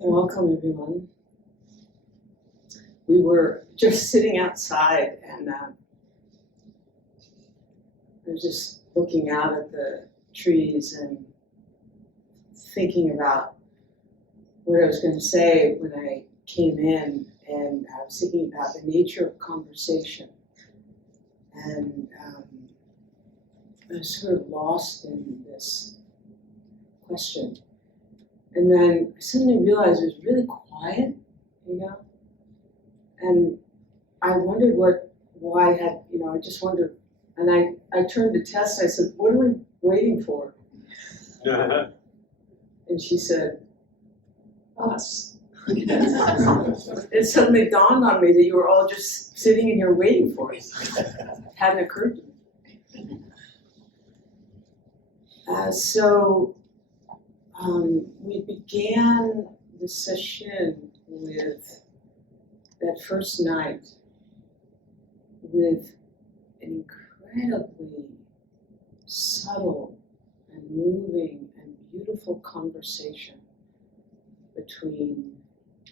Welcome, everyone. We were just sitting outside, and I was just looking out at the trees and thinking about what I was going to say when I came in, and I was thinking about the nature of conversation, and I was sort of lost in this question. And then I suddenly realized it was really quiet, and I wondered why I had, I just wondered, and I turned to Tess, I said, what are we waiting for? And she said, us. It suddenly dawned on me that you were all just sitting in here waiting for us. It hadn't occurred to me. So we began the sesshin with that first night with an incredibly subtle and moving and beautiful conversation between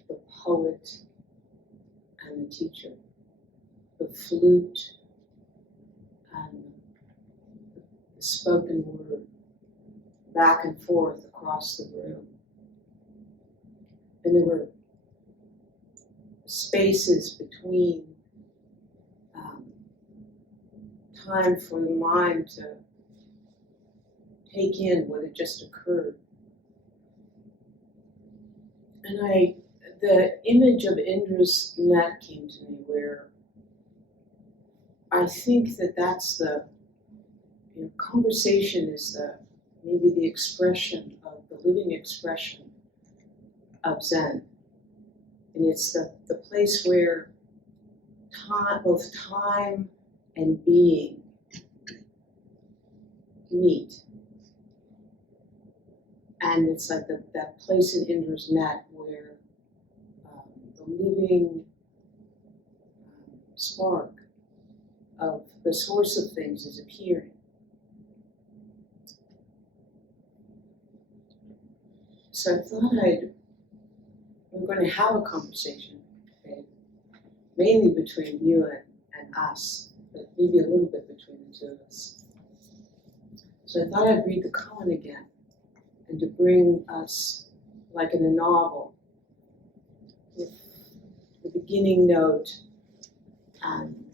the poet and the teacher, the flute and the spoken word, back and forth across the room. And there were spaces between time for the mind to take in what had just occurred. And the image of Indra's net came to me, where I think that's the, conversation is maybe the expression of, the living expression of Zen. And it's the place where both time and being meet. And it's like that place in Indra's net where the living spark of the source of things is appearing. So I thought we're going to have a conversation, okay? Mainly between you and us, but maybe a little bit between the two of us. So I thought I'd read the koan again, and to bring us, like in a novel, with the beginning note and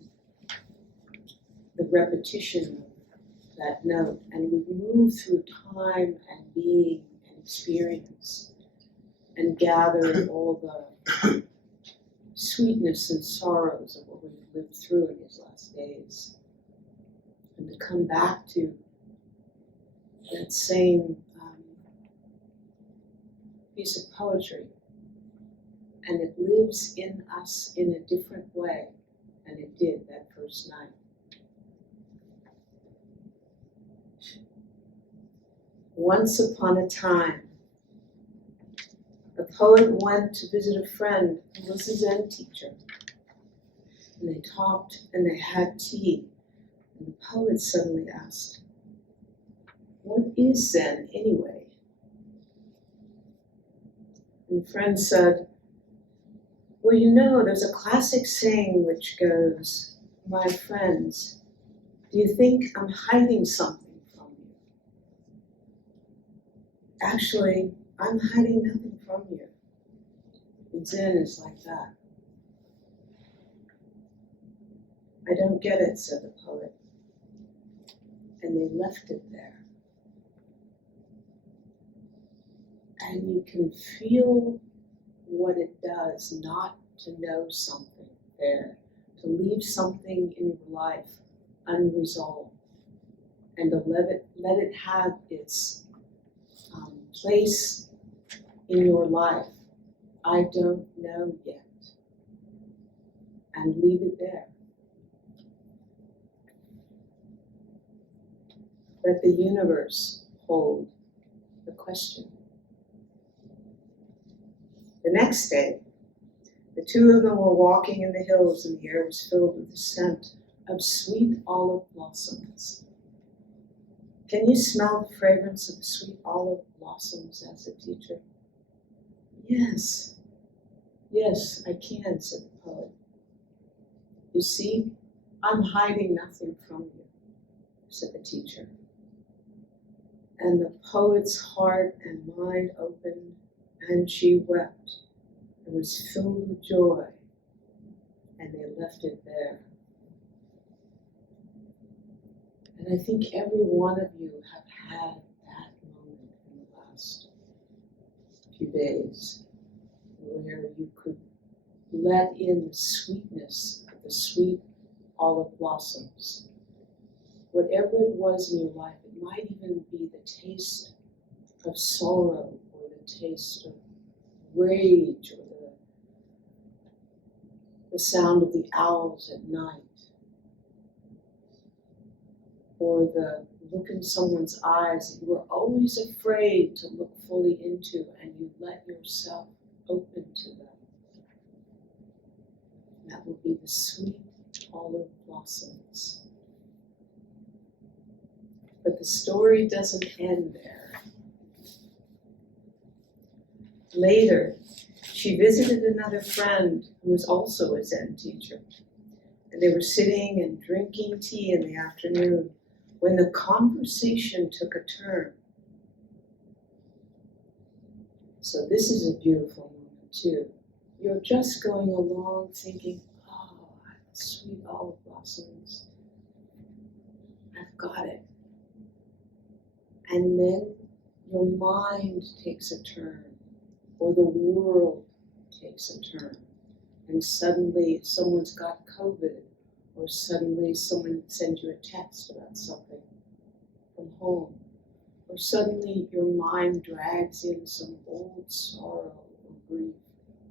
the repetition of that note, and we move through time and being and experience, and gather all the sweetness and sorrows of what we've lived through in these last days, and to come back to that same piece of poetry, and it lives in us in a different way than it did that first night. Once upon a time, a poet went to visit a friend who was a Zen teacher. And they talked and they had tea. And the poet suddenly asked, "What is Zen anyway?" And the friend said, "Well, there's a classic saying which goes, 'My friends, do you think I'm hiding something from you?' Actually, I'm hiding nothing from you." And Zen is like that. "I don't get it," said the poet. And they left it there. And you can feel what it does not to know something there, to leave something in your life unresolved, and to let it have its place in your life. I don't know yet. And leave it there. Let the universe hold the question. The next day, the two of them were walking in the hills, and the air was filled with the scent of sweet olive blossoms. "Can you smell the fragrance of the sweet olive blossoms?" asked the teacher. Yes, yes, I can, said the poet. You see, I'm hiding nothing from you, said the teacher. And the poet's heart and mind opened, and she wept and was filled with joy, and they left it there. And I think every one of you have had that moment in the last few days where you could let in the sweetness of the sweet olive blossoms. Whatever it was in your life, it might even be the taste of sorrow or the taste of rage or the sound of the owls at night or the look in someone's eyes that you were always afraid to look fully into, and you let yourself open to them. And that will be the sweet olive blossoms. But the story doesn't end there. Later, she visited another friend who was also a Zen teacher, and they were sitting and drinking tea in the afternoon when the conversation took a turn. So this is a beautiful moment too. You're just going along thinking, oh, sweet olive blossoms, I've got it. And then your mind takes a turn, or the world takes a turn, and suddenly someone's got COVID, or suddenly someone sends you a text about something from home, or suddenly your mind drags in some old sorrow or grief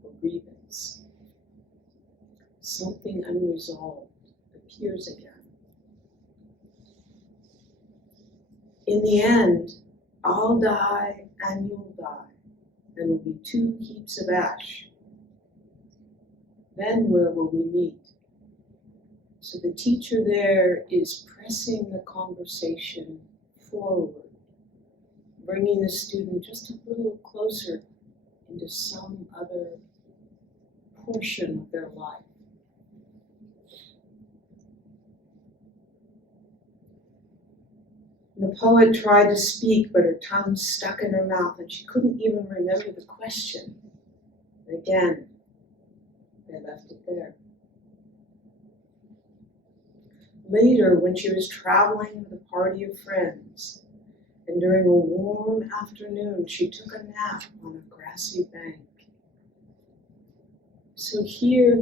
or grievance. Something unresolved appears again. In the end, I'll die and you'll die. There will be two heaps of ash. Then where will we meet? So the teacher there is pressing the conversation forward, bringing the student just a little closer into some other portion of their life. The poet tried to speak, but her tongue stuck in her mouth and she couldn't even remember the question. And again, they left it there. Later, when she was traveling with a party of friends, and during a warm afternoon, she took a nap on a grassy bank. So here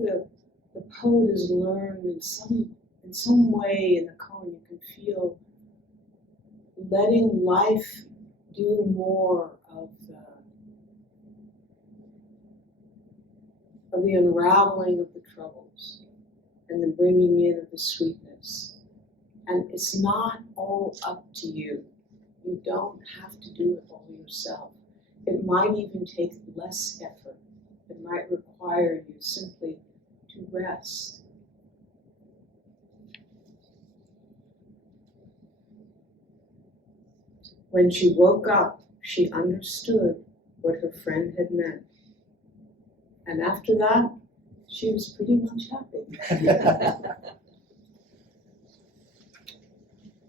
the poet has learned in some way in the koan you can feel letting life do more of the unraveling of the troubles and the bringing in of the sweetness. And it's not all up to you. You don't have to do it all yourself. It might even take less effort. It might require you simply to rest. When she woke up, she understood what her friend had meant. And after that, she was pretty much happy.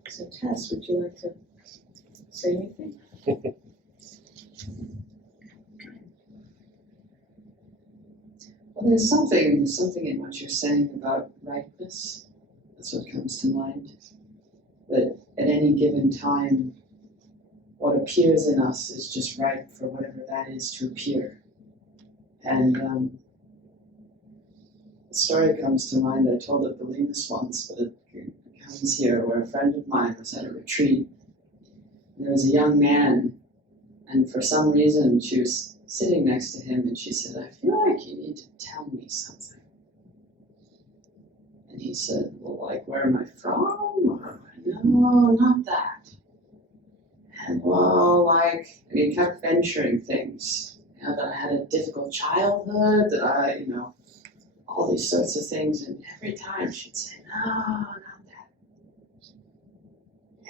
So Tess, would you like to say anything? Well, there's something in what you're saying about ripeness. That's what comes to mind. That at any given time, what appears in us is just right for whatever that is to appear. And a story comes to mind. I told it Belinas once, but it comes here, where a friend of mine was at a retreat. And there was a young man, and for some reason she was sitting next to him, and she said, I feel like you need to tell me something. And he said, well, like, where am I from? Or, no, not that. And well, like, and he kept venturing things. You know, that I had a difficult childhood, that I, all these sorts of things. And every time she'd say, no, not that.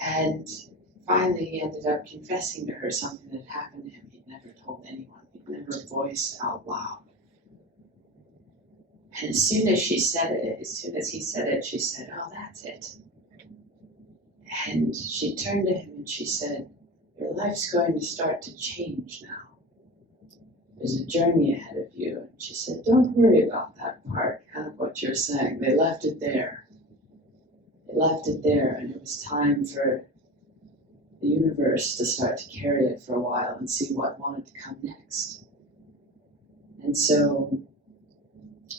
And finally he ended up confessing to her something that happened to him he'd never told anyone. He'd never her voice out loud. And as soon as she said it, as soon as he said it, she said, "Oh, that's it." And she turned to him and she said, "Your life's going to start to change now. There's a journey ahead of you." And she said, "Don't worry about that part," kind of what you're saying. They left it there. They left it there, and it was time for the universe to start to carry it for a while and see what wanted to come next. And so,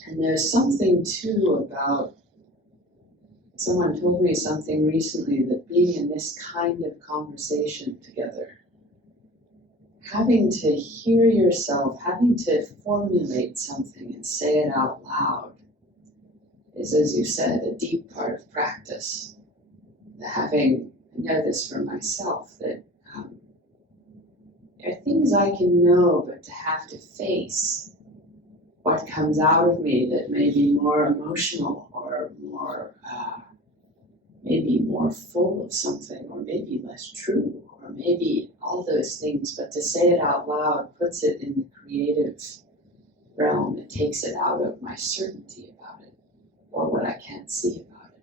and there's something too about, someone told me something recently, that being in this kind of conversation together, having to hear yourself, having to formulate something and say it out loud is, as you said, a deep part of practice. I know this for myself, that there are things I can know, but to have to face what comes out of me that may be more emotional or more, maybe more full of something, or maybe less true, or maybe all those things, but to say it out loud puts it in the creative realm. It takes it out of my certainty about it, or what I can't see about it.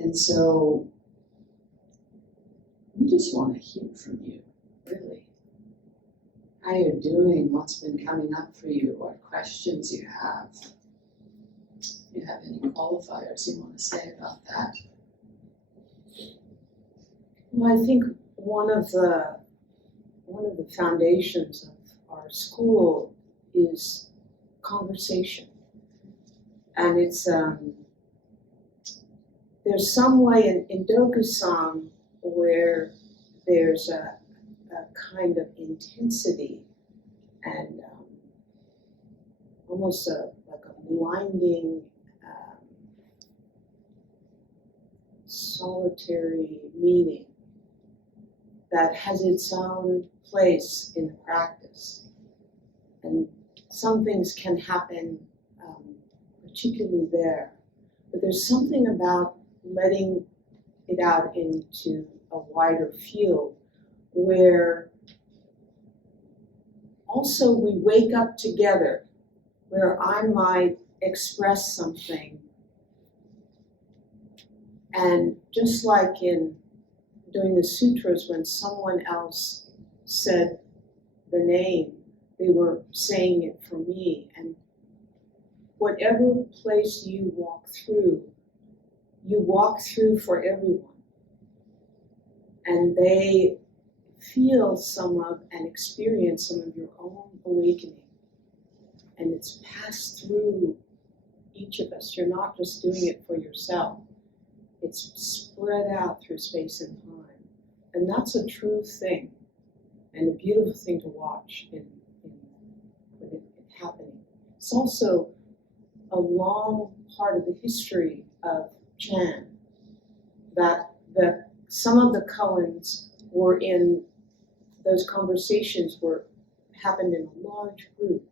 And so we just want to hear from you, really. How you're doing, what's been coming up for you, what questions you have. If you have any qualifiers you want to say about that. Well, I think one of the foundations of our school is conversation, and it's there's some way in Dokusan where there's a kind of intensity and almost like a blinding, solitary meaning that has its own place in the practice. And some things can happen particularly there. But there's something about letting it out into a wider field where also we wake up together, where I might express something, and just like in doing the sutras, when someone else said the name, they were saying it for me. And whatever place you walk through for everyone. And they feel some of and experience some of your own awakening. And it's passed through each of us. You're not just doing it for yourself. It's spread out through space and time. And that's a true thing and a beautiful thing to watch in it happening. It's also a long part of the history of Chan, that some of the koans were in, those conversations happened in a large group.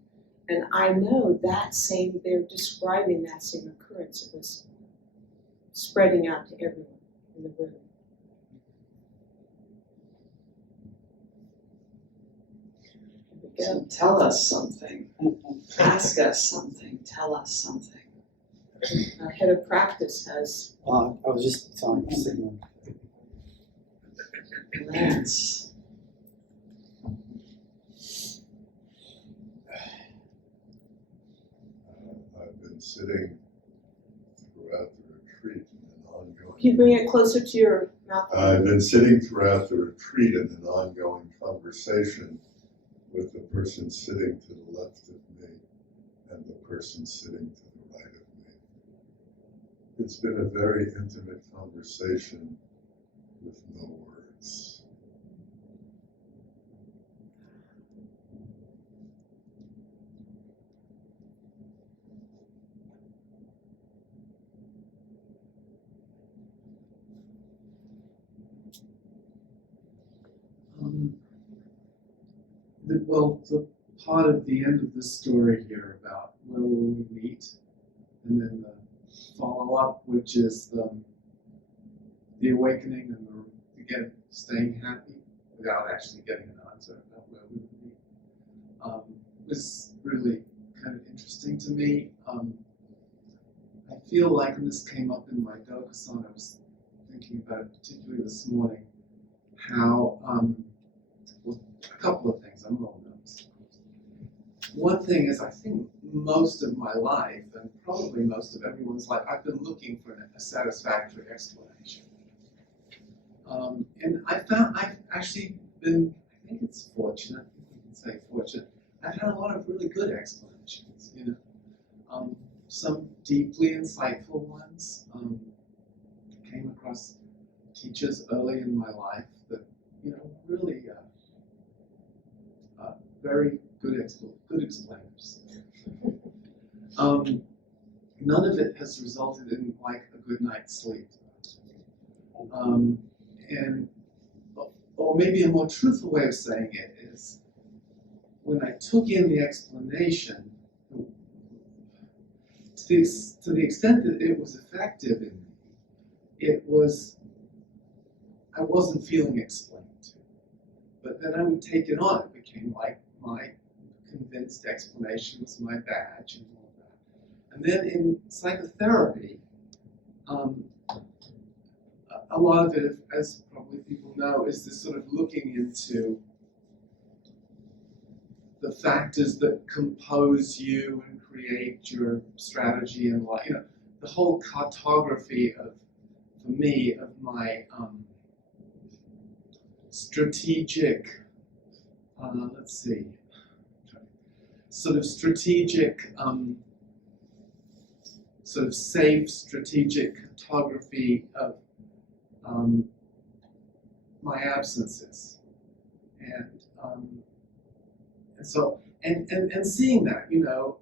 And I know they're describing that same occurrence. It was spreading out to everyone in the room. So tell us something. Ask us something. Tell us something. Our head of practice has. I was just telling Sigmund. Lance. I've been sitting throughout the retreat in an ongoing. Can you bring it closer to your mouth? I've been sitting throughout the retreat in an ongoing conversation with the person sitting to the left of me and the person sitting to the right of me. It's been a very intimate conversation with no words. The part of the end of the story here about where will we meet, and then the follow-up, which is the awakening and again, staying happy without actually getting an answer about where we would meet was really kind of interesting to me. I feel like, and this came up in my Dokusan, I was thinking about it particularly this morning, how, well, a couple of things, I'm all nervous. One thing is, I think most of my life, and probably most of everyone's life, I've been looking for a satisfactory explanation. And I've actually been, I think it's fortunate, you can say fortunate, I've had a lot of really good explanations, you know. Some deeply insightful ones. Came across teachers early in my life that, you know, really very good explainers. None of it has resulted in like a good night's sleep. Or maybe a more truthful way of saying it is, when I took in the explanation, to the extent that it was effective in me, it was, I wasn't feeling explained to. But then I would take it on. It became like my convinced explanation was my badge and all that. And then in psychotherapy, a lot of it, as probably people know, is this sort of looking into the factors that compose you and create your strategy and life. You know, the whole cartography of, for me, of my strategic, let's see, sort of strategic, sort of safe strategic cartography of my absences, and so seeing that, you know,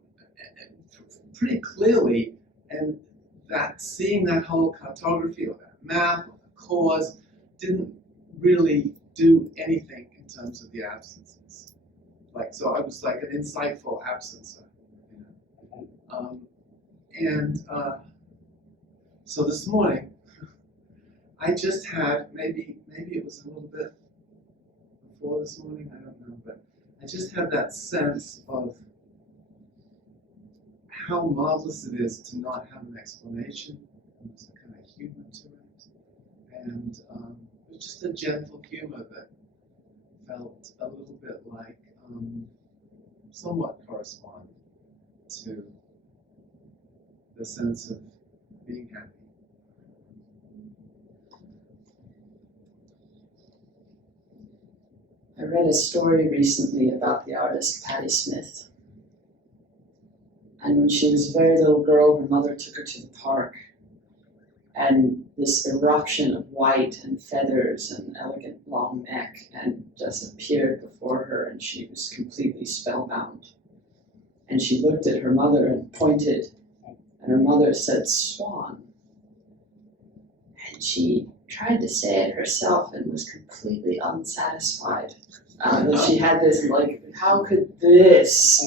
pretty clearly, and that seeing that whole cartography or that map or the cause didn't really do anything in terms of the absences. Like, so I was like an insightful absencer, you know. So this morning, I just had, maybe it was a little bit before this morning, I don't know, but I just had that sense of how marvelous it is to not have an explanation. And there's a kind of humor to it. And it was just a gentle humor that felt a little bit like, somewhat correspond to the sense of being happy. I read a story recently about the artist Patti Smith. And when she was a very little girl, her mother took her to the park. And this eruption of white and feathers and elegant long neck and just appeared before her, and she was completely spellbound. And she looked at her mother and pointed, and her mother said, "Swan." And she tried to say it herself and was completely unsatisfied. That she had this, like, how could this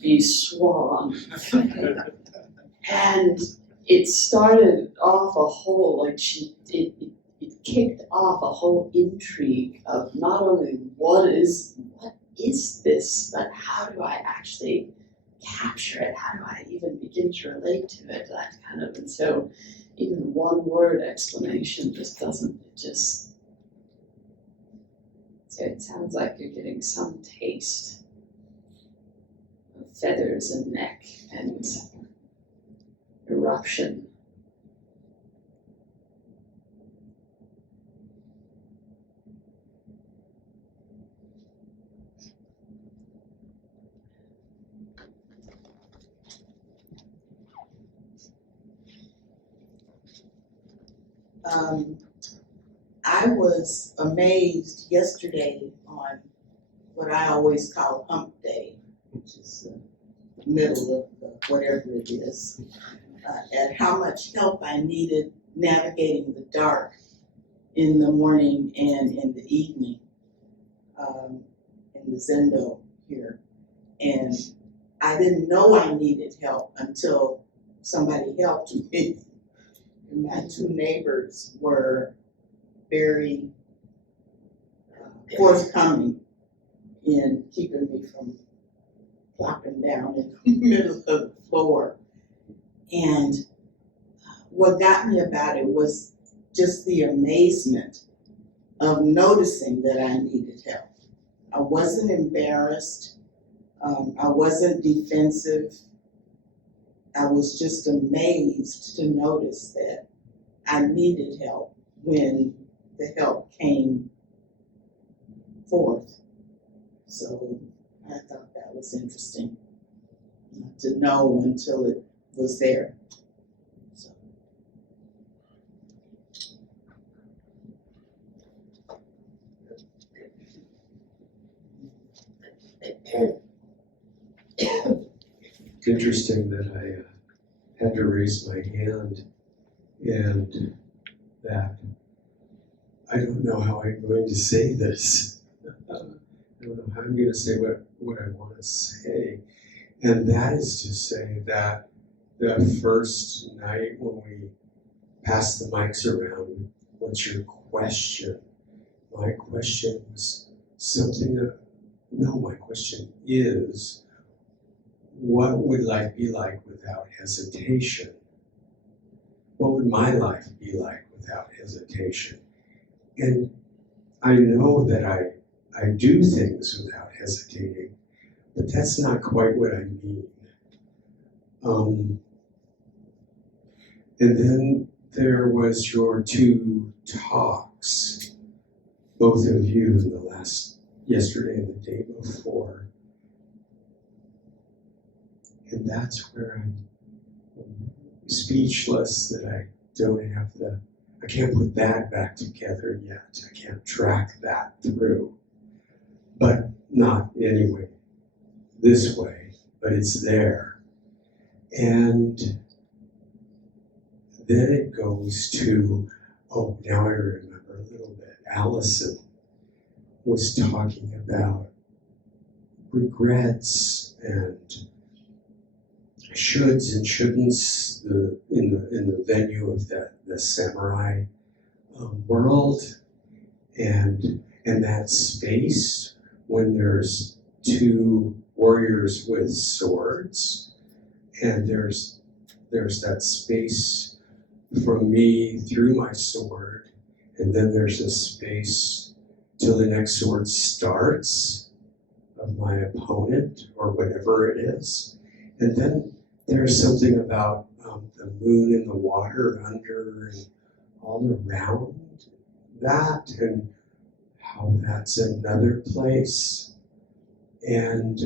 be swan? And it started off a whole, like, it kicked off a whole intrigue of not only what is this, but how do I actually capture it? How do I even begin to relate to it? That kind of, and so even one word explanation just doesn't, so it sounds like you're getting some taste of feathers and neck and eruption. I was amazed yesterday on what I always call hump day, which is the middle of whatever it is, at how much help I needed navigating the dark in the morning and in the evening, in the Zendo here. And I didn't know I needed help until somebody helped me. And my two neighbors were very forthcoming in keeping me from plopping down in the middle of the floor. And what got me about it was just the amazement of noticing that I needed help. I wasn't embarrassed. I wasn't defensive. I was just amazed to notice that I needed help when the help came forth. So I thought that was interesting not to know until it was there. So. It's interesting that I had to raise my hand and that I don't know how I'm going to say this. I don't know how I'm going to say what I want to say. And that is to say that the first night when we passed the mics around, what's your question? My question was something that, no, my question is, what would life be like without hesitation? What would my life be like without hesitation? And I know that I do things without hesitating, but that's not quite what I mean. And then there was your two talks, both of you in the yesterday and the day before. And that's where I'm speechless that I don't have I can't put that back together yet. I can't track that through. But not anyway, this way, but it's there. And then it goes to, oh, now I remember a little bit. Allison was talking about regrets and shoulds and shouldn'ts in the venue of the samurai world, and that space when there's two warriors with swords, and there's that space from me through my sword, and then there's a space till the next sword starts of my opponent or whatever it is, and then there's something about the moon and the water under and all around that, and how that's another place. And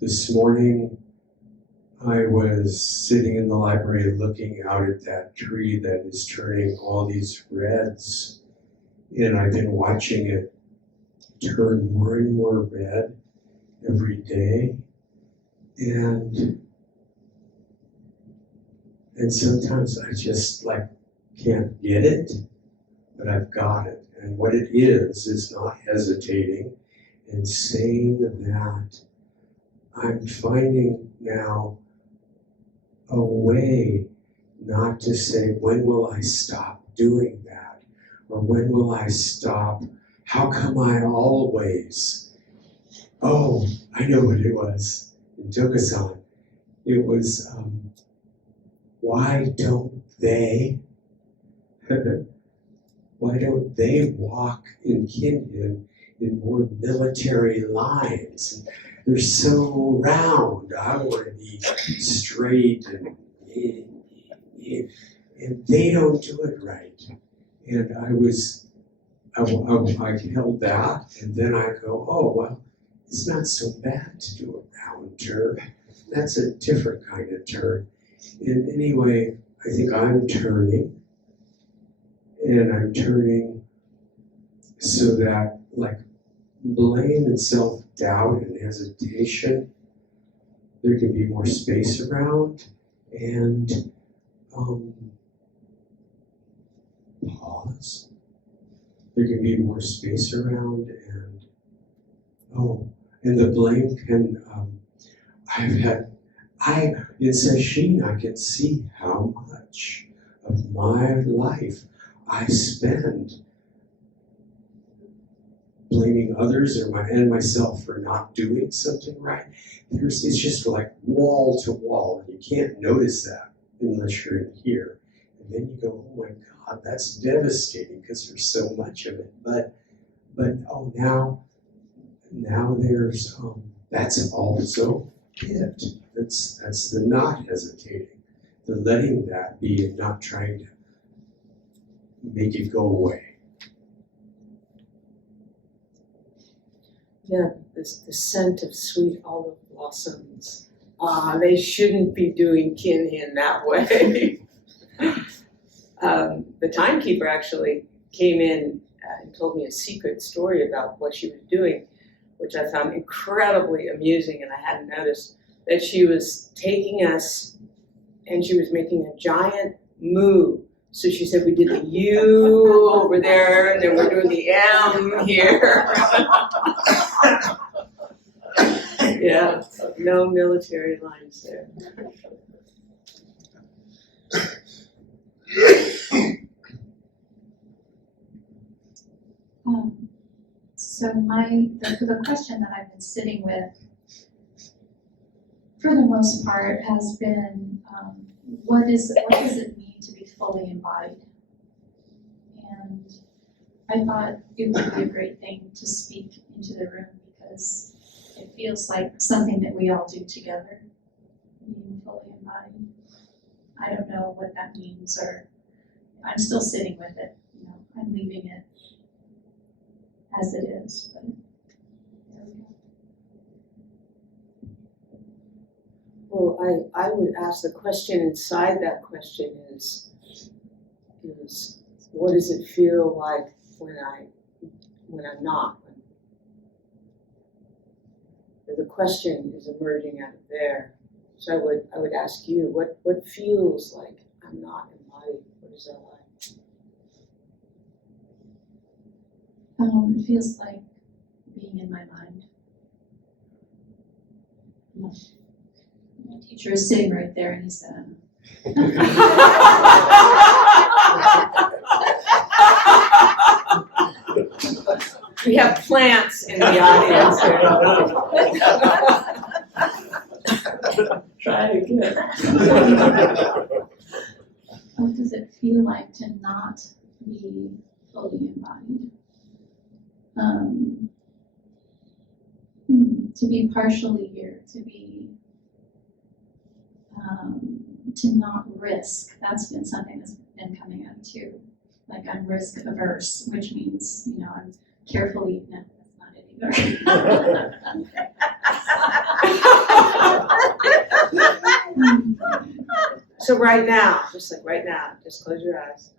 this morning I was sitting in the library looking out at that tree that is turning all these reds, and I've been watching it turn more and more red every day. And sometimes I just can't get it, but I've got it. And what it is not hesitating and saying that I'm finding now a way not to say, when will I stop doing that? Or when will I stop? How come I always? Oh, I know what it was. In Dokusan, it was, why don't they walk in Kinhin in more military lines? They're so round. I want to be straight, and they don't do it right. And I held that, and then I go, oh, well, it's not so bad to do a round turn. That's a different kind of turn. And anyway, I think I'm turning, and I'm turning so that blame and self-doubt and hesitation, there can be more space around, and pause. There can be more space around, and the blame can, in Sesshin, I can see how much of my life I spend blaming others or myself for not doing something right. It's just like wall to wall, and you can't notice that unless you're in here. And then you go, oh my God, that's devastating because there's so much of it. But oh, now there's that's also it. That's the not hesitating, the letting that be and not trying to make it go away. Yeah, the scent of sweet olive blossoms. They shouldn't be doing kinhin that way. The timekeeper actually came in and told me a secret story about what she was doing, which I found incredibly amusing, and I hadn't noticed, that she was taking us and she was making a giant move. So she said, we did the U over there, and then we're doing the M here. Yeah, no military lines there. So the question that I've been sitting with, for the most part, has been, what does it mean to be fully embodied? And I thought it would be a great thing to speak into the room because it feels like something that we all do together, being fully embodied. I don't know what that means, or I'm still sitting with it. You know, I'm leaving it as it is, but there we go. Well, I would ask the question inside that question is what does it feel like when I'm not? The question is emerging out of there. So I would ask you, what feels like I'm not embodied? What is that like? It feels like being in my mind. No. My teacher is sitting right there, and he said, We have plants in the audience here. Try it again. what does it feel like to not be fully embodied? To be partially here, to not risk. That's been something that's been coming up too. Like I'm risk averse, which means, you know, I'm carefully, no, that's not it either. So right now, just close your eyes.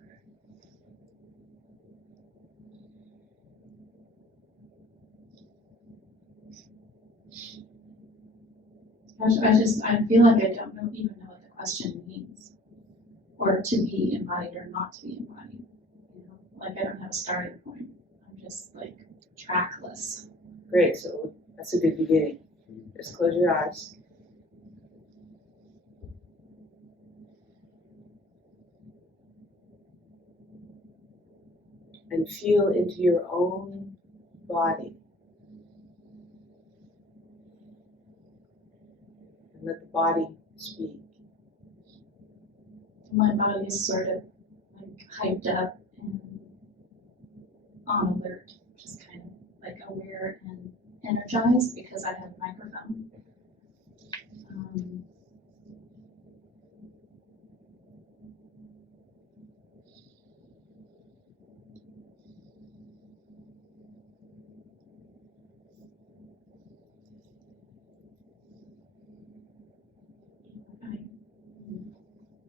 I feel like I don't even know what the question means, or to be embodied or not to be embodied. You know, like I don't have a starting point. I'm just like trackless. Great, so that's a good beginning. Just close your eyes. And feel into your own body. And let the body speak. My body is sort of like hyped up and on alert, just kind of like aware and energized because I have a microphone.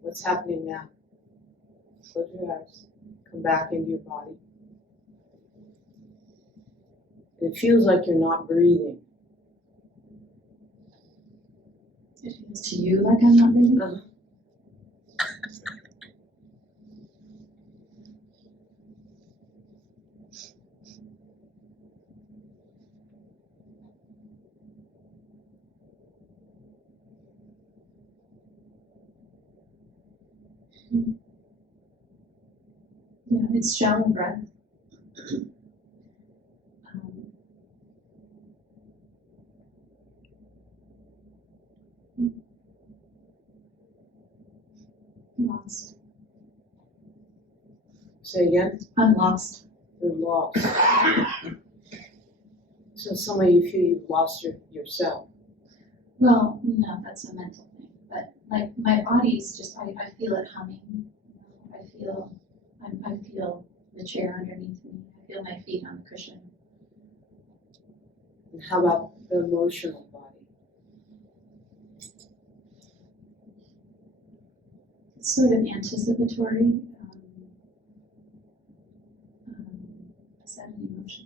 What's happening now? Close your eyes. Come back into your body. It feels like you're not breathing. It feels to you like I'm not breathing. Yeah, it's shallow breath. Say again? I'm lost. You're lost. So some of you feel you've lost yourself. Well, no, that's a mental thing. But like my body's just, I feel it humming. I feel the chair underneath me. I feel my feet on the cushion. And how about the emotional body? It's sort of anticipatory. Is that an emotion?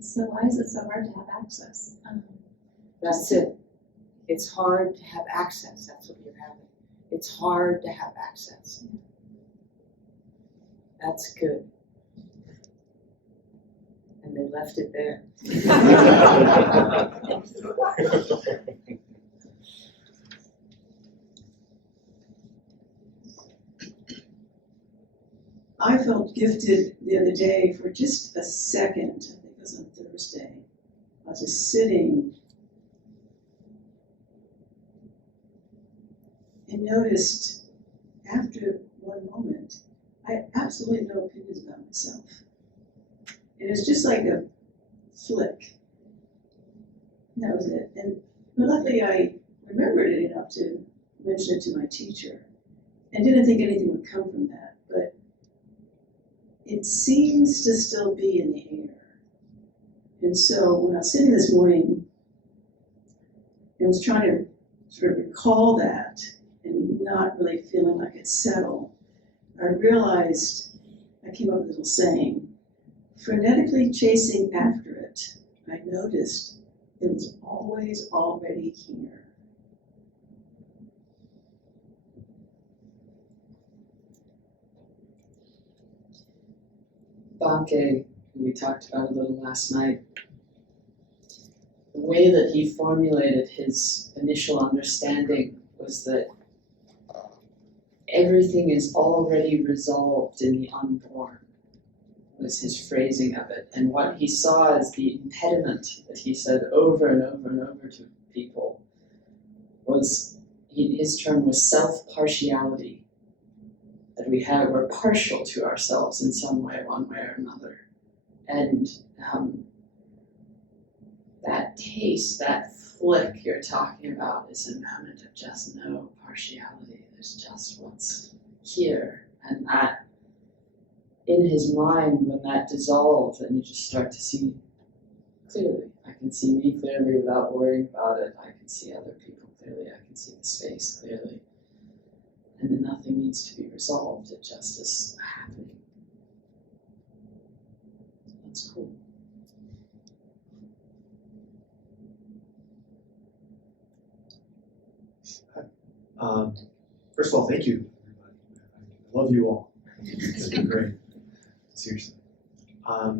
So why is it so hard to have access? That's it. It's hard to have access. That's what you're having. It's hard to have access. That's good. And they left it there. I felt gifted the other day for just a second. I think it was on Thursday. I was just sitting and noticed after one moment, I had absolutely no opinions about myself. And it was just like a flick. And that was it. But luckily I remembered it enough to mention it to my teacher. And didn't think anything would come from that. But it seems to still be in the air. And so when I was sitting this morning and was trying to sort of recall that and not really feeling like it's settled, I realized, I came up with a little saying, frenetically chasing after it, I noticed it was always already here. Banke, who we talked about a little last night, the way that he formulated his initial understanding was that everything is already resolved in the unborn, was his phrasing of it. And what he saw as the impediment that he said over and over and over to people was, his term was self-partiality. That we're partial to ourselves in some way, one way or another. And that taste, that flick you're talking about is a moment of just no partiality. There's just what's here. And that, in his mind, when that dissolves, and you just start to see clearly. I can see me clearly without worrying about it. I can see other people clearly. I can see the space clearly. And then nothing needs to be resolved. It just is happening. That's cool. First of all, thank you, everybody. I love you all. It's been great. Seriously. I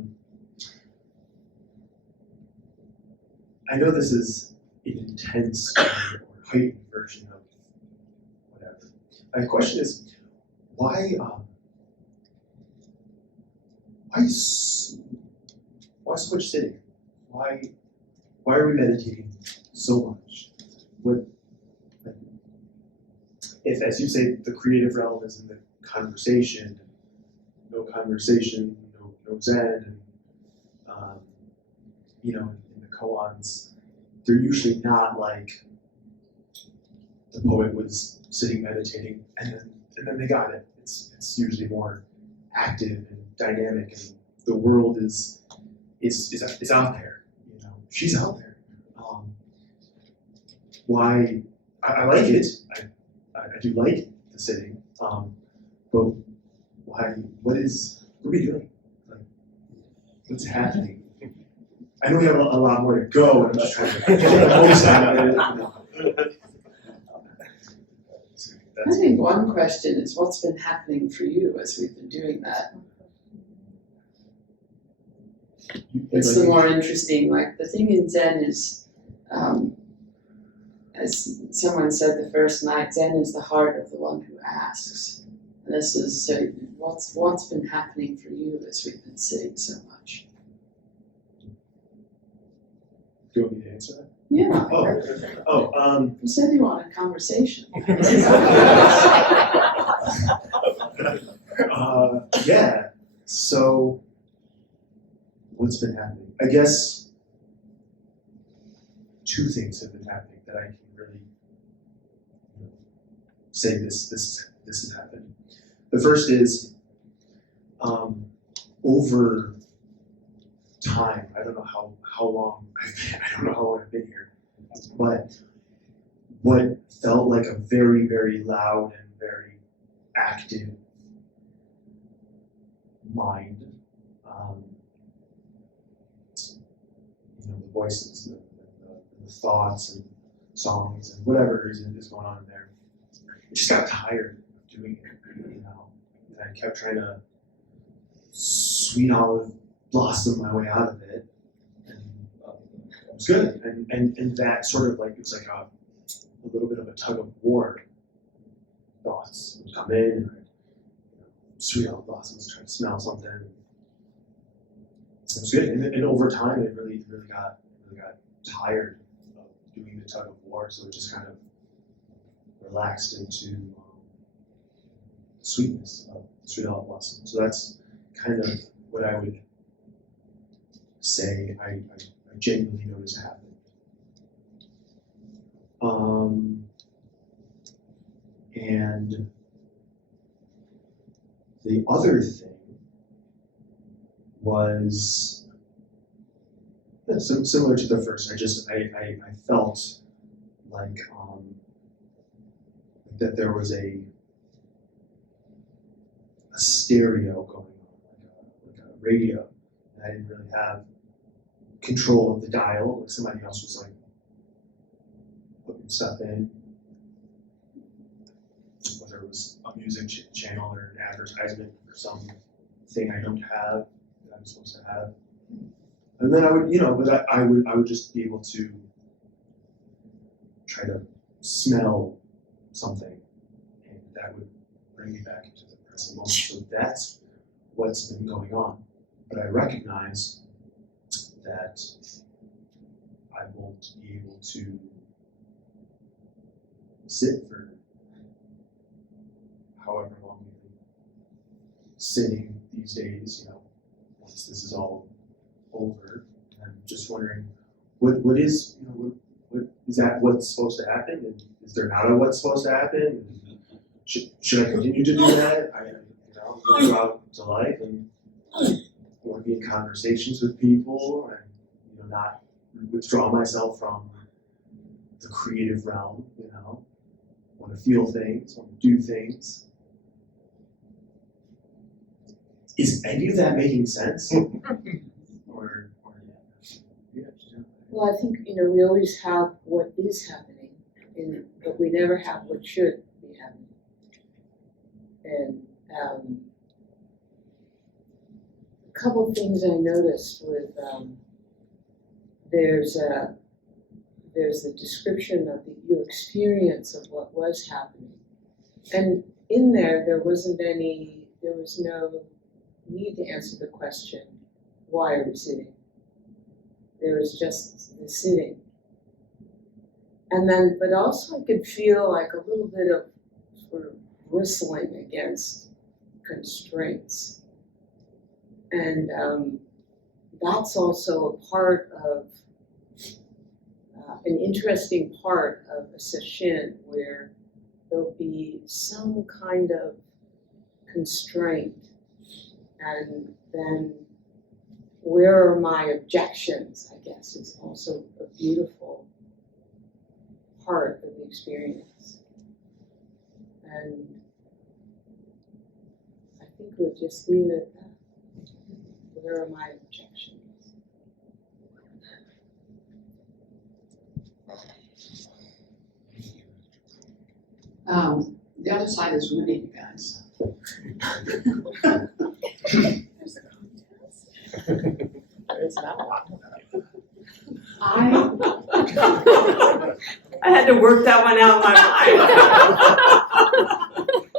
know this is an intense or heightened version of whatever. My question is, why so much sitting? Why are we meditating so much? If, as you say, the creative realm is in the conversation, no conversation, no Zen, and in the koans, they're usually not like the poet was sitting meditating and then they got it. It's usually more active and dynamic, and the world is out there. She's out there. Why? I like it. I do like the sitting, but why? What are we doing? Like, what's happening? I know we have a lot more to go, and I'm just trying to get the most out of it. I think one question is, what's been happening for you as we've been doing that? It's the more interesting, like the thing in Zen is, as someone said the first night, Zen is the heart of the one who asks. This is so. What's been happening for you as we've been sitting so much? Do you want me to answer that? Yeah. Oh, You said you wanted a conversation. yeah. So, what's been happening? I guess 2 things have been happening that I can really say this has happened. The first is over time. I don't know how long I've been here, but what felt like a very, very loud and very active mind. The voices, the thoughts and songs and whatever is going on in there. I just got tired of doing it, and I kept trying to sweet olive blossom my way out of it, and it was good. And that sort of like, it was like a little bit of a tug of war. Thoughts would come in, and sweet olive blossoms, try to smell something. It was good, and over time, it really got tired of doing the tug of war, so it just kind of relaxed into sweetness of sweet olive blossom. So that's kind of what I would say I genuinely noticed happened. And the other thing was similar to the first. I felt like that there was a stereo going on, like a radio, and I didn't really have control of the dial. Like somebody else was like putting stuff in, whether it was a music channel or an advertisement for something I don't have that I'm supposed to have. And then I would, I would just be able to try to smell something, and that would bring me back into the present moment. So that's what's been going on. But I recognize that I won't be able to sit for however long we've been sitting these days, once this is all over. And I'm just wondering, what is that what's supposed to happen? And is there not a what's supposed to happen? And should I continue to do that? Go out to life and want to be in conversations with people and not withdraw myself from the creative realm. Want to feel things, want to do things. Is any of that making sense? or yeah. Well, I think, we always have what is happening, but we never have what should be happening. And a couple of things I noticed with, there's the description of your experience of what was happening. And in there was no need to answer the question, why are we sitting? There was just the sitting. And then, but also I could feel like a little bit of sort of bristling against constraints. And that's also a part of, an interesting part of a sesshin where there'll be some kind of constraint. And then where are my objections, I guess, is also a beautiful part of the experience. And I think we'll just leave it at that. Where are my objections? The other side is winning, you guys. There's a contest. There's not one. I had to work that one out in my mind.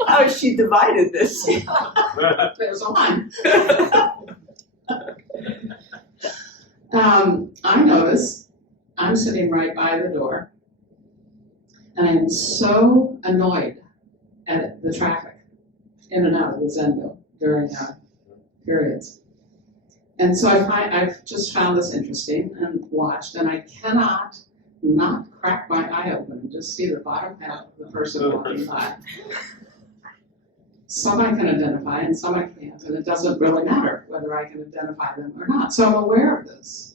Oh, she divided this. There's a line. I notice I'm sitting right by the door, and I'm so annoyed at the traffic in and out of the Zendo during periods. And so I've just found this interesting and watched, and I cannot not crack my eye open and just see the bottom half of the person walking by. Some I can identify and some I can't, and it doesn't really matter whether I can identify them or not. So I'm aware of this.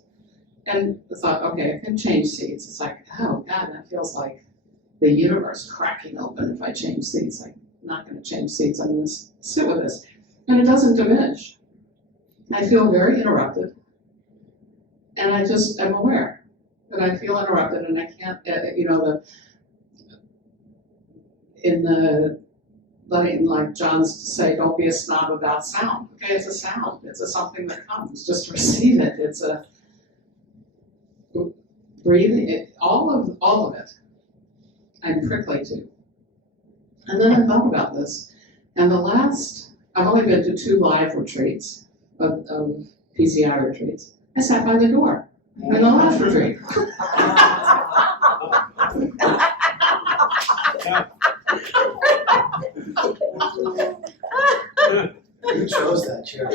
And I thought, okay, I can change seats. It's like, oh God, that feels like the universe cracking open if I change seats. I'm not going to change seats, I'm going to sit with this. And it doesn't diminish. I feel very interrupted. And I just am aware that I feel interrupted and I can't, letting, like John's say, don't be a snob about sound. Okay, it's a sound. It's something that comes. Just receive it. It's a breathing. All of it. I'm prickly to. And then I thought about this. And I've only been to 2 live retreats of PCI retreats. I sat by the door in the last retreat. Who chose that chair?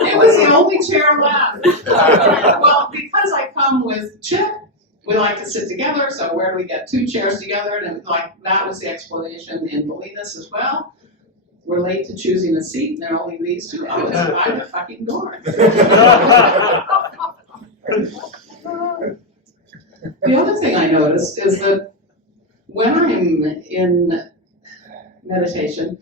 It was the only chair left. Well, because I come with Chip, we like to sit together, so where do we get 2 chairs together? And that was the explanation in Bolinas as well. We're late to choosing a seat, and there are only these 2. Oh, it's by the fucking door. The other thing I noticed is that when I'm in meditation,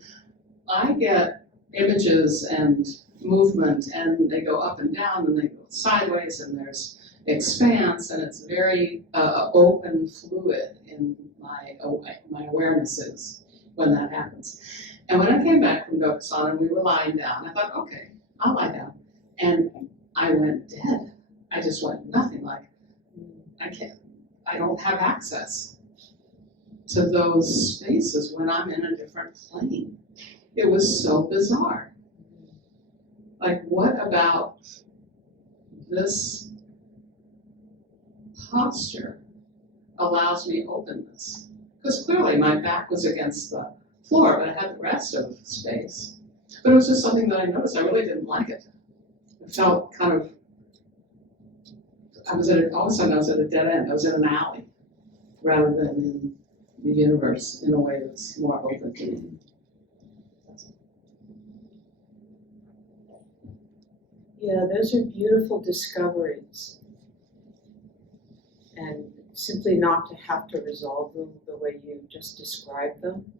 I get images and movement, and they go up and down, and they go sideways, and there's expanse, and it's very open, fluid in my awarenesses when that happens. And when I came back from Dokusan and we were lying down, I thought, okay, I'll lie down. And I went dead. I just went nothing, like, I don't have access to those spaces when I'm in a different plane. It was so bizarre. Like, what about this posture allows me openness? Because clearly my back was against the floor, but I had the rest of the space. But it was just something that I noticed. I really didn't like it. I felt kind of, all of a sudden I was at a dead end. I was in an alley rather than in the universe in a way that's more open to me. Yeah, those are beautiful discoveries. And simply not to have to resolve them the way you just described them.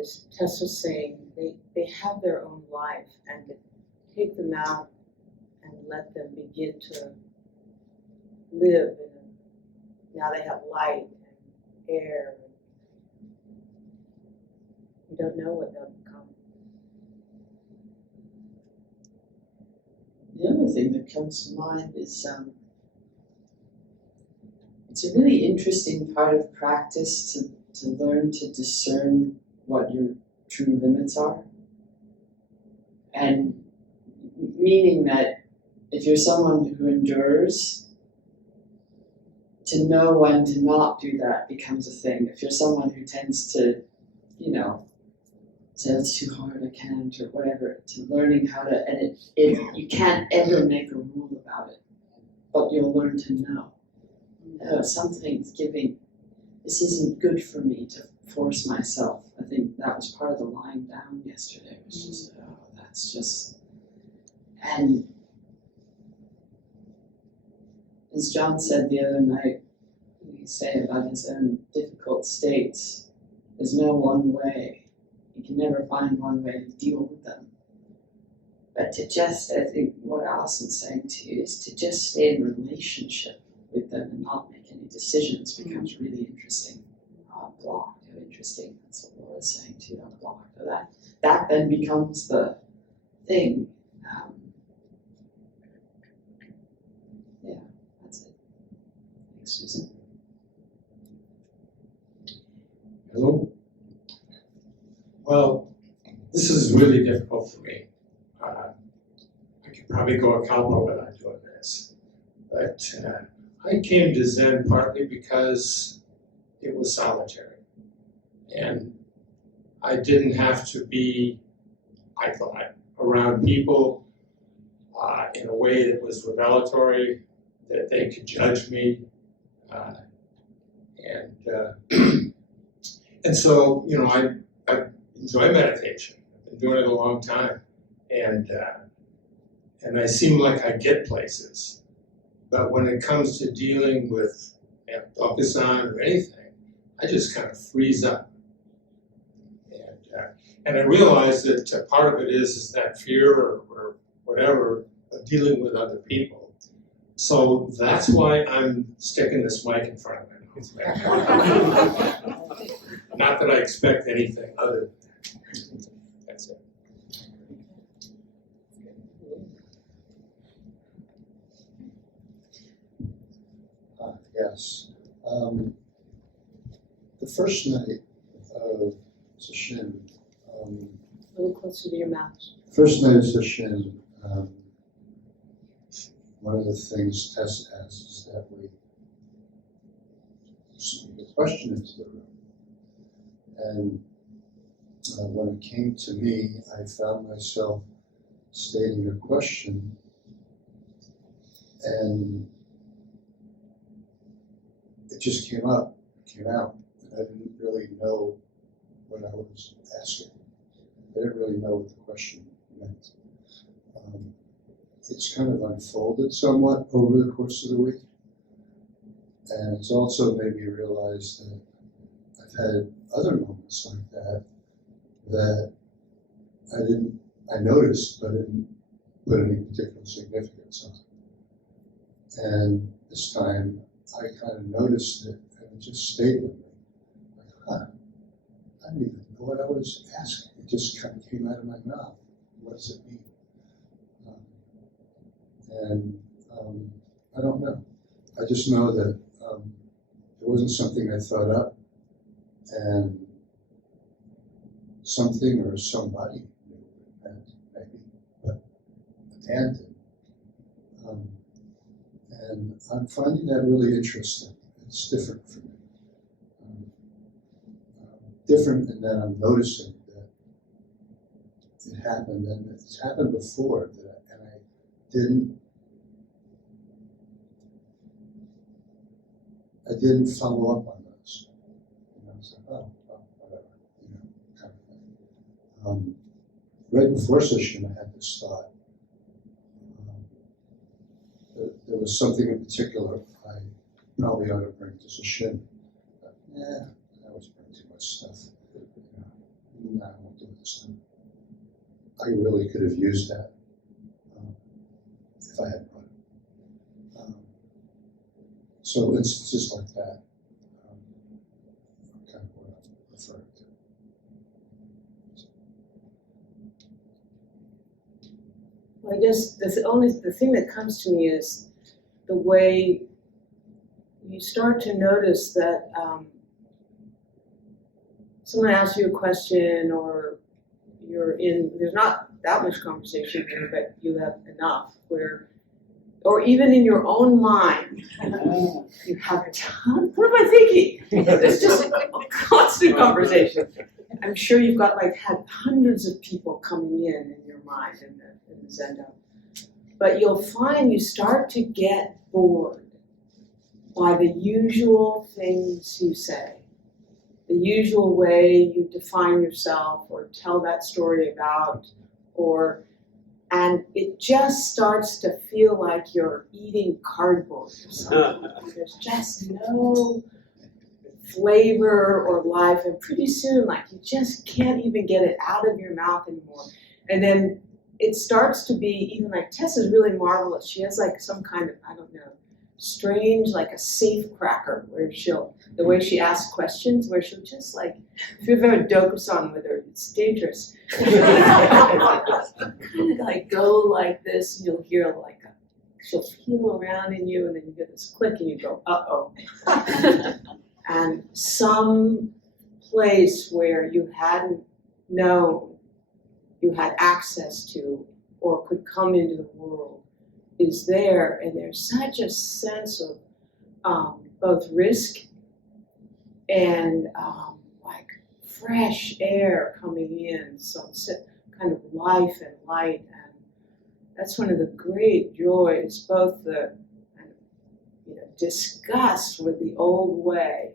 As Tess was saying, they have their own life, and to take them out and let them begin to live now they have light and air. You don't know what they'll become. The other thing that comes to mind is it's a really interesting part of practice to learn to discern what your true limits are. And meaning that if you're someone who endures, to know when to not do that becomes a thing. If you're someone who tends to, say it's too hard, I can't, or whatever, to learning how to, and you can't ever make a rule about it, but you'll learn to know. Something's giving, this isn't good for me to force myself. I think that was part of the lying down yesterday. It was just, that's just, and as John said the other night, he say about his own difficult states, there's no one way. You can never find one way to deal with them. But to just, I think what Allison's saying to you is to just stay in relationship with them and not make any decisions becomes really interesting. Blocked, how interesting. That's what Laura's saying too, I'm blocked. That then becomes the thing. Yeah, that's it. Thanks, Susan. Hello. Well, this is really difficult for me. I could probably go a cowboy without doing this. But I came to Zen partly because it was solitary. And I didn't have to be, I thought, around people in a way that was revelatory, that they could judge me. And so, you know, I enjoy meditation. I've been doing it a long time. And I seem like I get places. But when it comes to dealing with Dokusan or anything, I just kind of freeze up. And I realize that part of it is that fear or whatever of dealing with other people. So that's why I'm sticking this mic in front of my mouth. Not that I expect anything other than that. That's it. Yes. The first night of Sesshin, A little closer to your mouth. first night of Sesshin, one of the things Tess asked is that we speak a question into the room. And when it came to me, I found myself stating a question, and it just came out, and I didn't really know what I was asking. I didn't really know what the question meant. It's kind of unfolded somewhat over the course of the week, and it's also made me realize that I've had other moments like that I noticed but didn't put any particular significance on. And this time I kind of noticed it, and it just stayed with me. Like, I didn't even know what I was asking. It just kind of came out of my mouth. What does it mean? I don't know. I just know that it wasn't something I thought up, and something or somebody knew what it meant, maybe, but Dan didn't. And I'm finding that really interesting. It's different for me. Different in that I'm noticing that it happened, and it's happened before, and I didn't follow up on those. You know, it's like, oh, whatever, you know, kind of thing. Right before Sesshin, I had this thought. There was something in particular I probably ought to bring to Sesshin. But, I always bring too much stuff. You know, I won't do this now. I really could have used that if I had brought it. So instances like that are kind of what I'm referring to. Well, I guess the thing that comes to me is the way you start to notice that someone asks you a question, or there's not that much conversation here, but you have enough or even in your own mind, you have a ton. What am I thinking? It's just a constant conversation. I'm sure you've had hundreds of people coming in your mind in the Zendo. But you'll find you start to get bored by the usual things you say, the usual way you define yourself or tell that story about, and it just starts to feel like you're eating cardboard or something. There's just no flavor or life, and pretty soon, you just can't even get it out of your mouth anymore. And then it starts to be, even Tess is really marvelous. She has some kind of, I don't know, strange, a safe cracker where the way she asks questions, where she'll just if you've ever Dokusan with her, it's dangerous. Kind of go like this, and you'll hear she'll feel around in you, and then you get this click, and you go, uh-oh. And some place where you hadn't known you had access to or could come into the world is there, and there's such a sense of both risk and like fresh air coming in, some kind of life and light, and that's one of the great joys, both the kind of disgust with the old way.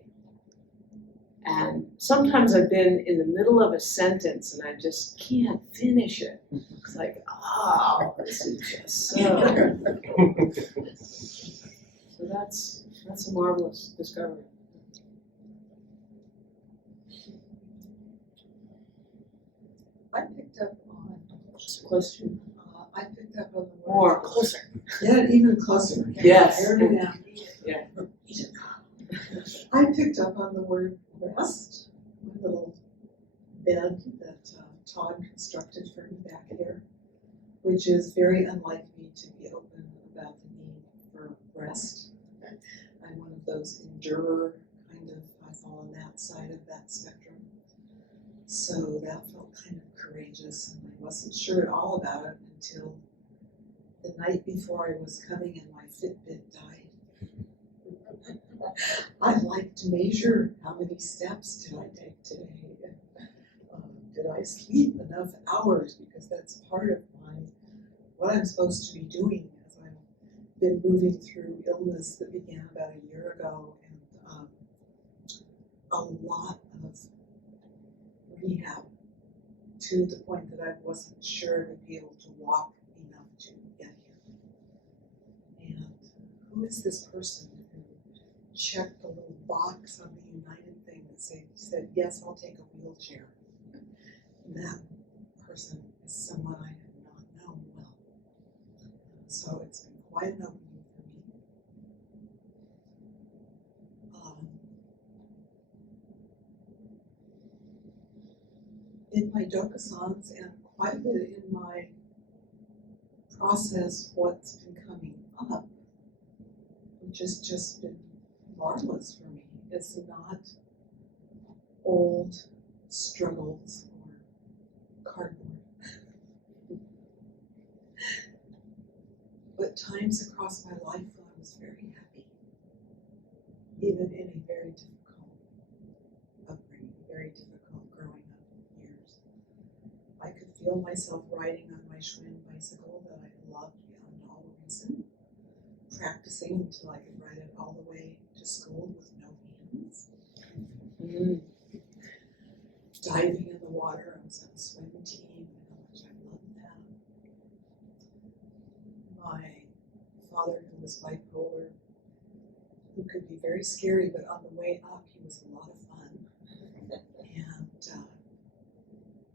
And sometimes I've been in the middle of a sentence and I just can't finish it. It's like, oh, this is just so. So that's a marvelous discovery. I picked up on. Close to I picked up on the word. more, closer. Get even closer. Yes. Tear me down. Yeah. I picked up on the word rest, my little bed that Todd constructed for me back here, which is very unlike me to be open about the need for rest. I'm one of those endurer kind of, I fall on that side of that spectrum. So that felt kind of courageous, and I wasn't sure at all about it until the night before I was coming and my Fitbit died. I like to measure how many steps did I take today. Did I sleep enough hours? Because that's part of what I'm supposed to be doing as I've been moving through illness that began about a year ago, and a lot of rehab to the point that I wasn't sure I'd be able to walk enough to get here. And who is this person who checked the little box on the United thing that said, yes, I'll take a wheelchair? And that person is someone I have not known well. So it's been quite an opening for me. In my dokusans and quite a bit in my process, what's been coming up, which has just been marvelous for me. It's not old struggles or cardboard, but times across my life when I was very happy, even in a very difficult upbringing, very difficult growing up years. I could feel myself riding on my Schwinn bicycle that I loved beyond all reason, practicing until I could ride it all the way to school with no hands. Mm. Diving in the water, I was on a swim team, and how much I loved that. My father, who was bipolar, who could be very scary, but on the way up, he was a lot of fun. And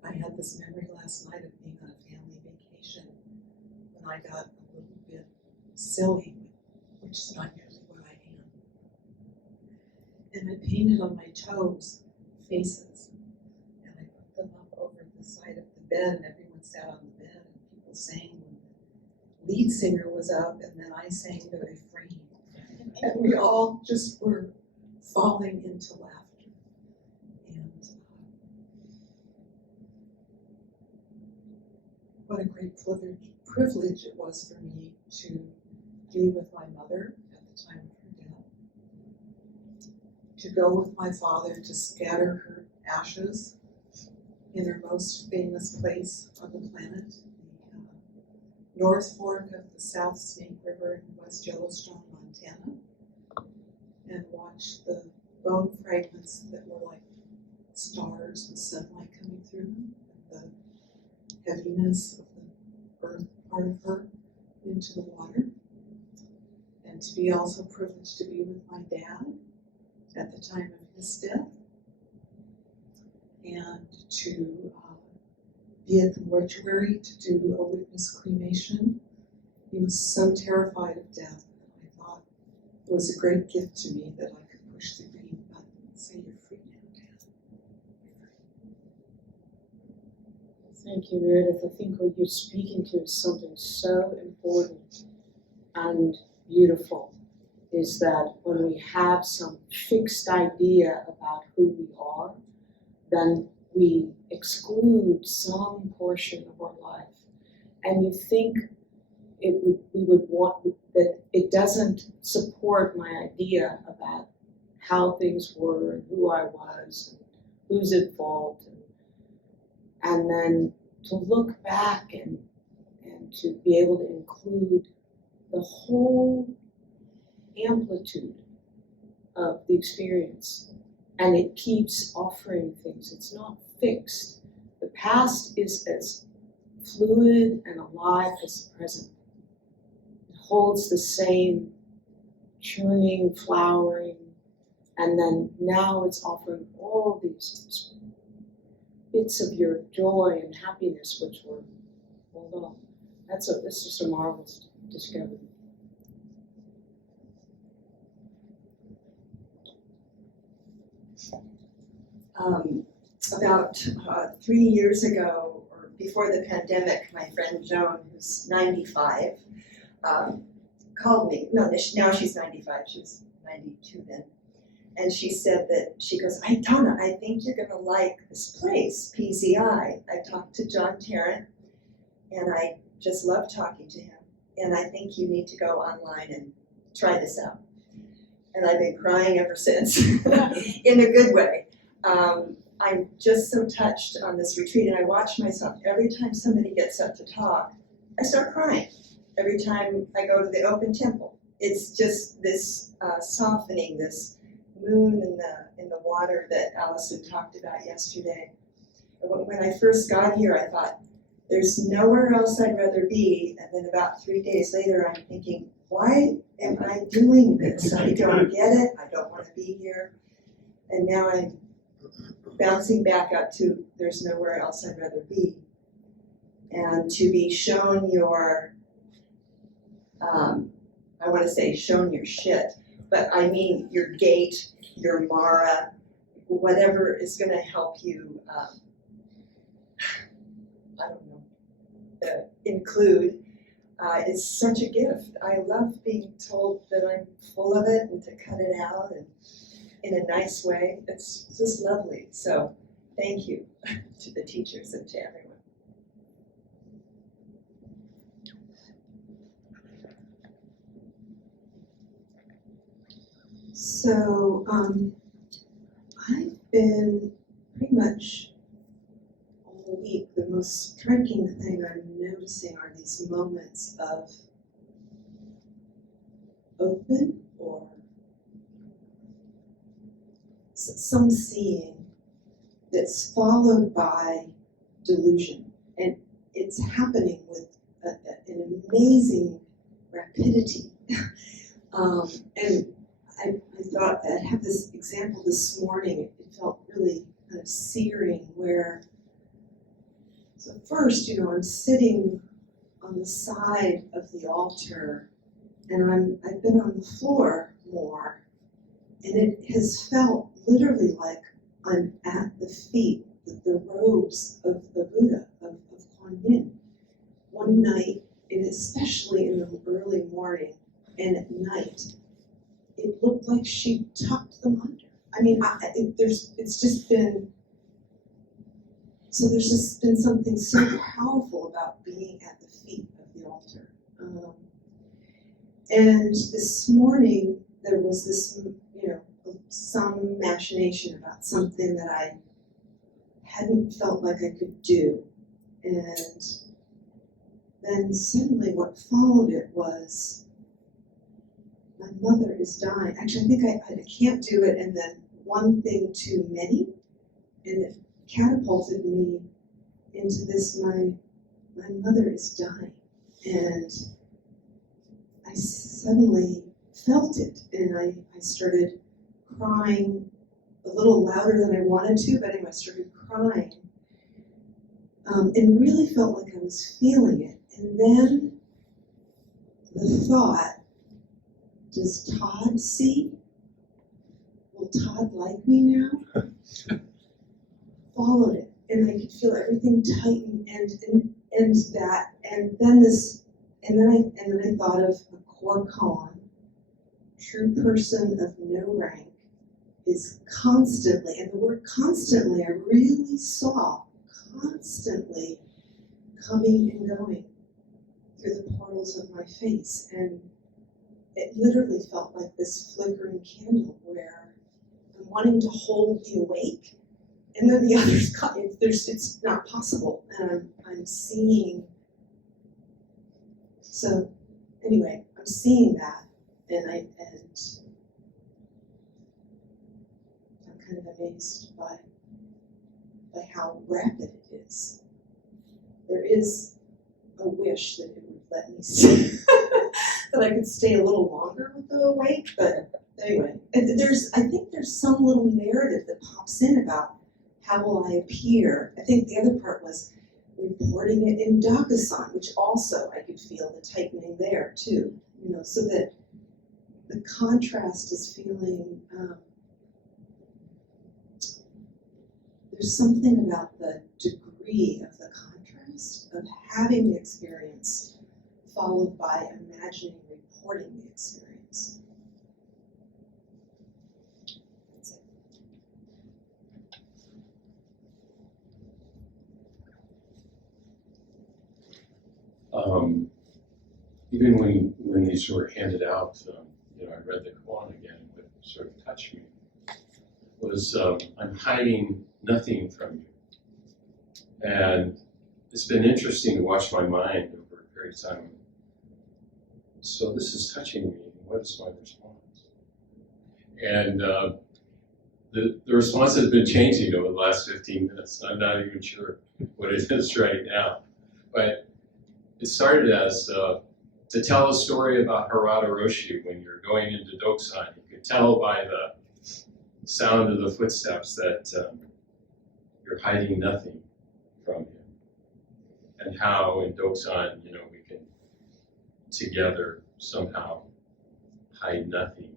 I had this memory last night of being on a family vacation when I got a little bit silly, which is not usually what I am. And I painted on my toes faces, and I put them up over the side of the bed, and everyone sat on the bed, and people sang when the lead singer was up, and then I sang the refrain. And we all just were falling into laughter. And what a great privilege it was for me to be with my mother at the time of her death, to go with my father to scatter her ashes in her most famous place on the planet, the North Fork of the South Snake River in West Yellowstone, Montana, and watch the bone fragments that were like stars with sunlight coming through them, and the heaviness of the earth part of her into the water. And to be also privileged to be with my dad at the time of his death, and to be at the mortuary to do a witness cremation. He was so terrified of death. I thought it was a great gift to me that I could push the green button and say, you're free now, Dad. Thank you, Meredith. I think what you're speaking to is something so important and beautiful, is that when we have some fixed idea about who we are, then we exclude some portion of our life, and you think we would want that it doesn't support my idea about how things were and who I was and who's at fault, and then to look back and to be able to include the whole amplitude of the experience, and it keeps offering things. It's not fixed. The past is as fluid and alive as the present. It holds the same churning, flowering, and then now it's offering all these bits of your joy and happiness which were hold on. That's just a marvelous discovery. About 3 years ago, or before the pandemic, my friend Joan, who's 95, called me. No, now she's 95. She was 92 then. And she said that, she goes, Donna, I think you're going to like this place, PZI. I talked to John Tarrant, and I just love talking to him. And I think you need to go online and try this out. And I've been crying ever since, in a good way. I'm just so touched on this retreat, and I watch myself every time somebody gets up to talk, I start crying. Every time I go to the open temple, it's just this softening, this moon in the water that Allison talked about yesterday. When I first got here, I thought, there's nowhere else I'd rather be, and then about 3 days later, I'm thinking, why am I doing this? I don't get it, I don't want to be here. And now I'm bouncing back up to there's nowhere else I'd rather be. And to be shown your, I want to say shown your shit, but I mean your gate, your Mara, whatever is going to help you, I don't know, include, is such a gift. I love being told that I'm full of it and to cut it out and in a nice way. It's just lovely. So thank you to the teachers and to everyone. So I've been pretty much all week, the most striking thing I'm noticing are these moments of open or some seeing that's followed by delusion. And it's happening with an amazing rapidity. And I thought I'd have this example this morning. It felt really kind of searing where, so first, I'm sitting on the side of the altar and I've been on the floor more, and it has felt literally like I'm at the feet, the robes of the Buddha, of Kuan Yin. One night, and especially in the early morning and at night, it looked like she tucked them under. I mean, there's just been something so powerful about being at the feet of the altar. And this morning, there was this, some machination about something that I hadn't felt like I could do. And then suddenly what followed it was, my mother is dying. Actually, I think I can't do it, and then one thing too many, and it catapulted me into this, my mother is dying. And I suddenly felt it, and I started crying a little louder than I wanted to, but anyway, I started crying, and really felt like I was feeling it. And then the thought, does Todd see? Will Todd like me now? Followed it, and I could feel everything tighten, and that, and then this, and then I thought of a core koan, true person of no rank, is constantly, and the word constantly I really saw constantly coming and going through the portals of my face. And it literally felt like this flickering candle where I'm wanting to hold the awake, and then the others come. It's not possible, and I'm seeing. So anyway, I'm seeing that, and I'm kind of amazed by how rapid it is. There is a wish that it would let me see that I could stay a little longer with the awake, but anyway, and I think there's some little narrative that pops in about how will I appear. I think the other part was reporting it in Dokusan, which also I could feel the tightening there too, so that the contrast is feeling, there's something about the degree of the contrast of having the experience followed by imagining reporting the experience. That's it. Even when these were handed out, I read the koan again, what sort of touched me was I'm hiding nothing from you. And it's been interesting to watch my mind over a period of time. So this is touching me, what is my response? And the response has been changing over the last 15 minutes. I'm not even sure what it is right now. But it started as to tell a story about Harada Roshi when you're going into Dokusan. You can tell by the sound of the footsteps that you're hiding nothing from him. And how in Dokusan, we can together somehow hide nothing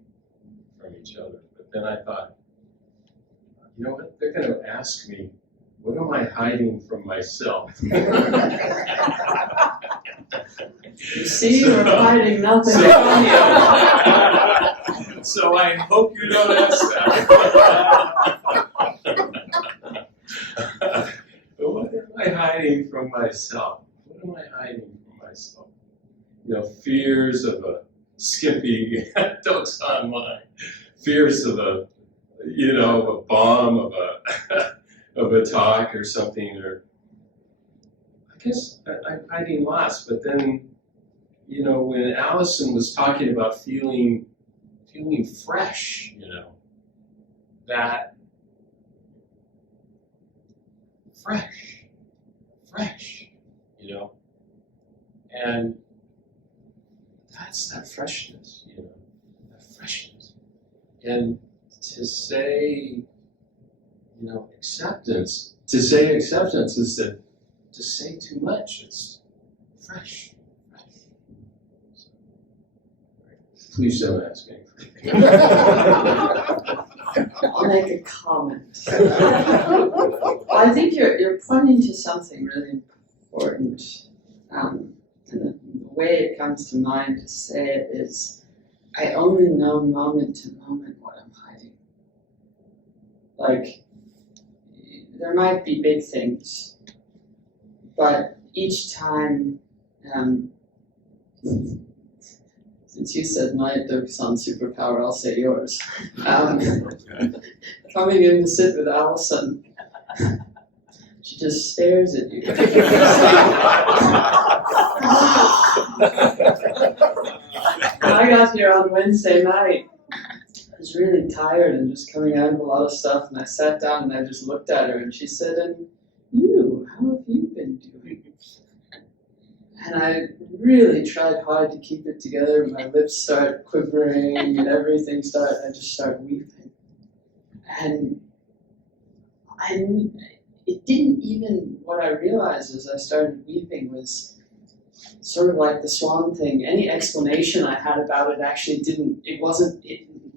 from each other. But then I thought, you know what, they're going to ask me, what am I hiding from myself? You see, we're hiding nothing from you. So I hope you don't ask that. But what am I hiding from myself? What am I hiding from myself? Fears of a skippy Dokusan line, fears of a bomb, of a talk or something, or I guess I'm hiding lots. But then, when Allison was talking about feeling fresh, that fresh, and that's that freshness, that freshness. And to say, acceptance, is to say too much. It's fresh. Please don't ask anything. I'll make a comment. I think you're pointing to something really important. And the way it comes to mind to say it is, I only know moment to moment what I'm hiding. Like, there might be big things, but each time, since you said my Dokusan superpower, I'll say yours. Coming in to sit with Allison, she just stares at you. When I got here on Wednesday night, I was really tired and just coming out of a lot of stuff, and I sat down and I just looked at her, and she said, "And you, how have you been doing?" And I really tried hard to keep it together. My lips start quivering and everything I just start weeping. And it didn't even, what I realized as I started weeping was sort of like the swan thing. Any explanation I had about it actually wasn't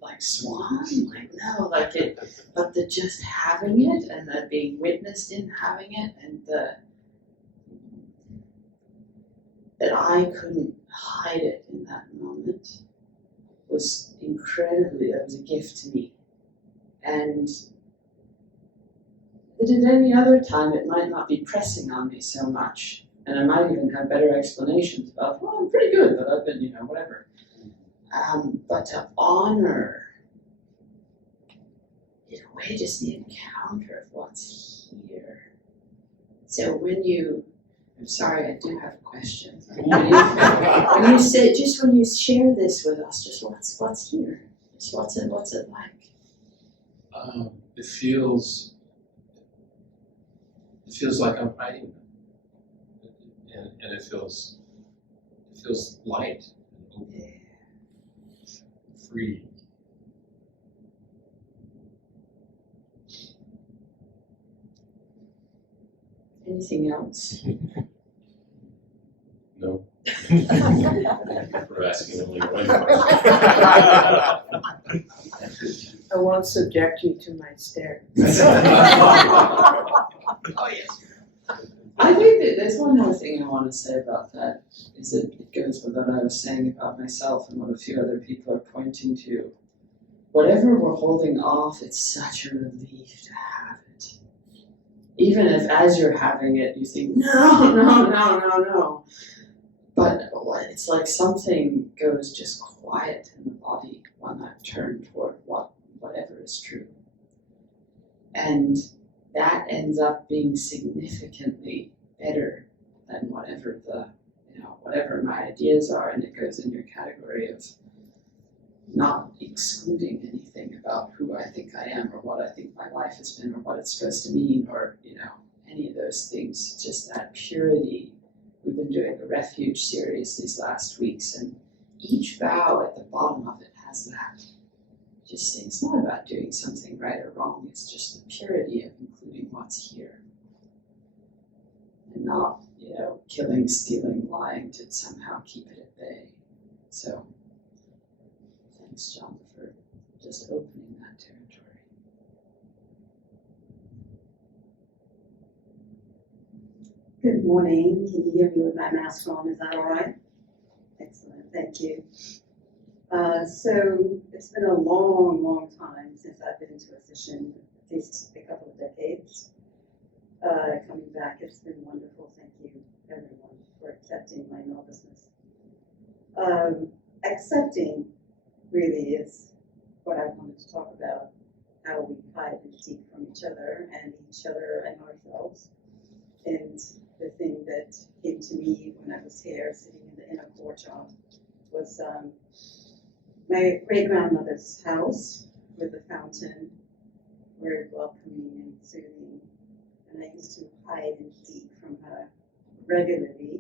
like swan, like no, like it, but the just having it and the being witnessed in having it and that I couldn't hide it in that moment was incredibly, it was a gift to me. And that at any other time it might not be pressing on me so much. And I might even have better explanations about, well, I'm pretty good, but I've been, whatever. But to honor, in a way, just the encounter of what's here. So when I'm sorry, I do have a question. When you say, just when you share this with us, just what's here? Just what's it like? It feels like I'm hiding them, and it feels light and open, free. Anything else? No. Thank you for asking only one question. I won't subject you to my stare. Oh, yes. I think that there's one more thing I want to say about that, is that it goes with what I was saying about myself and what a few other people are pointing to. Whatever we're holding off, it's such a relief to have it. Even if as you're having it, you think, no. But it's like something goes just quiet in the body when I've turned toward whatever is true. And that ends up being significantly better than whatever whatever my ideas are, and it goes in your category of not excluding anything about who I think I am or what I think my life has been or what it's supposed to mean or, any of those things. Just that purity. We've been doing the Refuge series these last weeks, and each vow at the bottom of it has that. Just saying, it's not about doing something right or wrong, it's just the purity of including what's here. And not, killing, stealing, lying to somehow keep it at bay. So, thanks, John, for just opening that territory. Good morning. Can you hear me with my mask on? Is that all right? Excellent. Thank you. So it's been a long, long time since I've been to a session, at least a couple of decades. Coming back, it's been wonderful. Thank you, everyone, for accepting my nervousness. Accepting really is what I wanted to talk about, how we hide and seek from each other and ourselves. And the thing that came to me when I was here sitting in the inner courtyard was my great-grandmother's house with a fountain, very welcoming and soothing. And I used to hide and seek from her regularly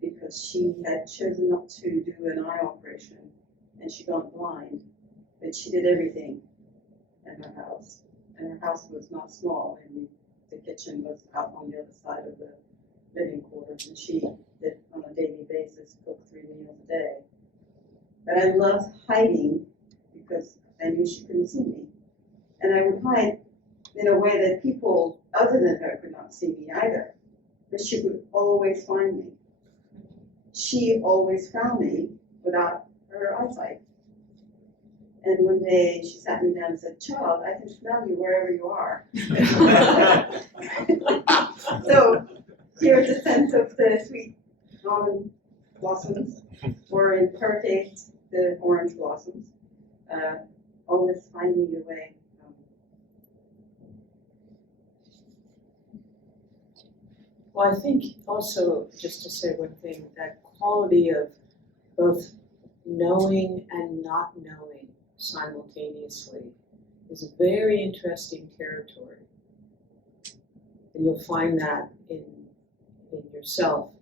because she had chosen not to do an eye operation and she got blind, but she did everything in her house. And her house was not small, and the kitchen was out on the other side of the living quarters, and she did on a daily basis cook 3 meals a day. But I loved hiding because I knew she couldn't see me. And I would hide in a way that people other than her could not see me either. But she would always find me. She always found me without her eyesight. And one day she sat me down and said, "Child, I can smell you wherever you are." So here's a sense of the sweet almond blossoms, or in her case, the orange blossoms, always finding your way. Well, I think also, just to say one thing, that quality of both knowing and not knowing simultaneously is a very interesting territory. And you'll find that in yourself,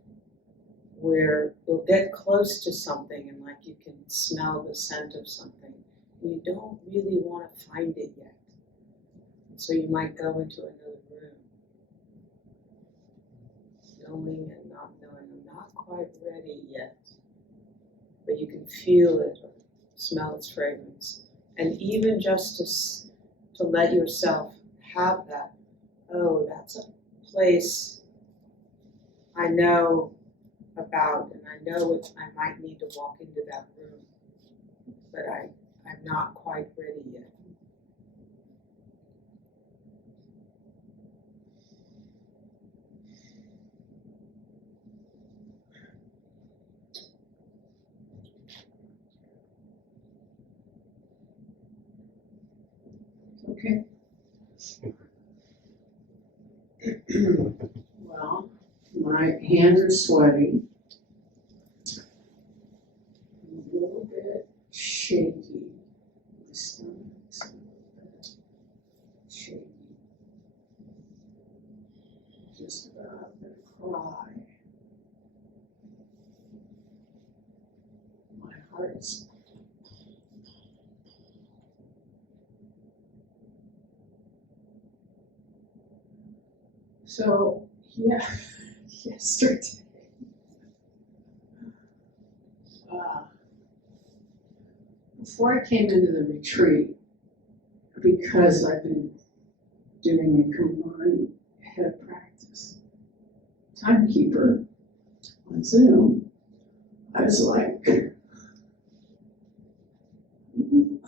where you'll get close to something and like you can smell the scent of something, and you don't really want to find it yet. And so you might go into another room, knowing and not knowing. I'm not quite ready yet, but you can feel it or smell its fragrance. And even just to let yourself have that, oh, that's a place I know about, and I know I might need to walk into that room, but I'm not quite ready yet. hands are sweaty. I'm a little bit shaky. My stomach's a little bit shaky. Just about to cry. My heart's so yeah, yesterday. Before I came into the retreat, because I've been doing a combined head practice, timekeeper on Zoom, I was like,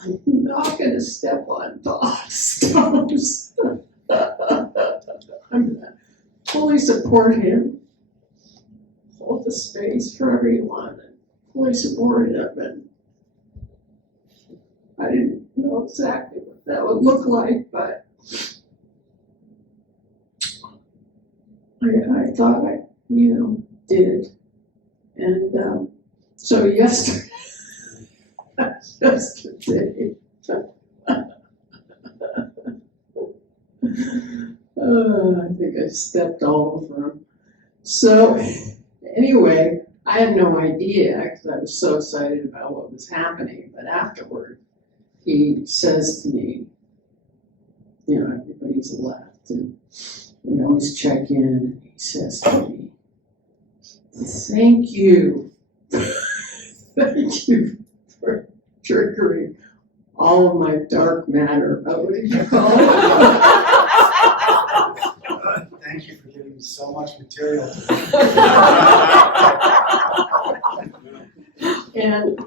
I'm not gonna step on Bob's toes. I'm gonna fully support him, hold the space for everyone, and fully support him. And I didn't know exactly what that would look like, but I thought I, did. And so yesterday, I think I stepped all over him. So anyway, I had no idea because I was so excited about what was happening. But afterward, he says to me, everybody's left, and we always check in, and he says to me, thank you. Thank you for triggering all of my dark matter. What did you call it? Thank you for giving me so much material. And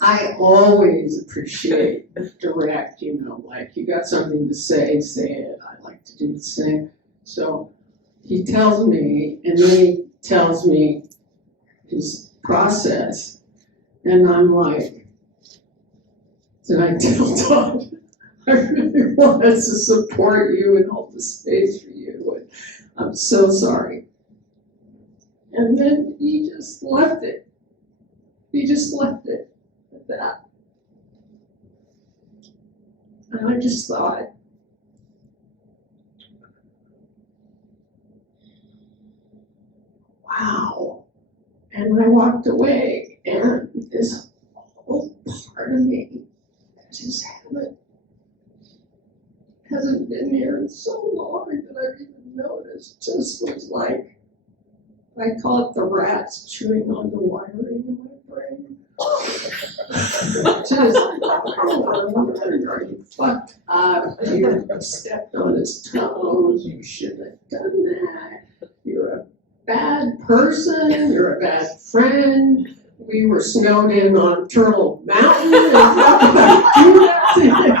I always appreciate direct, like you got something to say it. I like to do the same. So he tells me, and then he tells me his process, and I'm like, did I tell Todd? I really wanted to support you and hold the space for you, and I'm so sorry. And then he just left it. He just left it at that. And I just thought, wow. And I walked away, and this whole part of me that just hasn't been here in so long that I've even noticed, just was like, I call it the rats chewing on the wiring in my brain. Just, are you fucked up? You stepped on his toes. You shouldn't have done that. You're a bad person. You're a bad friend. We were snowed in on Turtle Mountain, and how could I do that to him?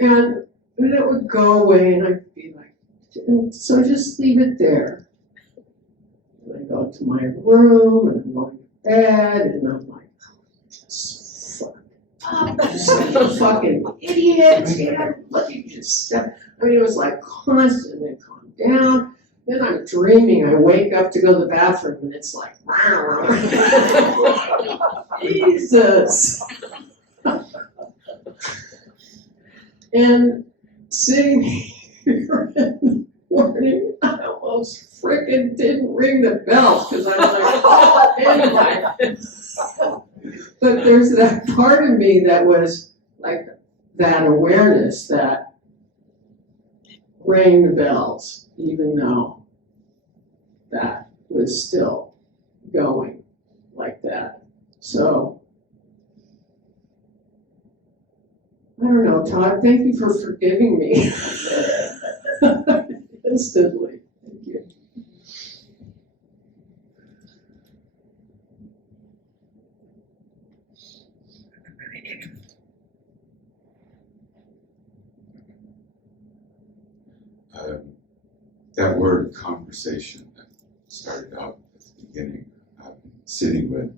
And then it would go away, and I'd be like, so just leave it there. And I go to my room, and I'm going to bed, and I'm like, just fuck up, you're a fucking idiot, let me just step. I mean, it was like constant, and calm down. Then I'm dreaming, I wake up to go to the bathroom, and it's like, Jesus. And sitting here in the morning, I almost frickin' didn't ring the bell because I was like, oh, anyway. But there's that part of me that was like that awareness that rang the bells, even though that was still going like that. So, I don't know, Todd, thank you for forgiving me instantly. Thank you. That word conversation that started out at the beginning, I've been sitting with,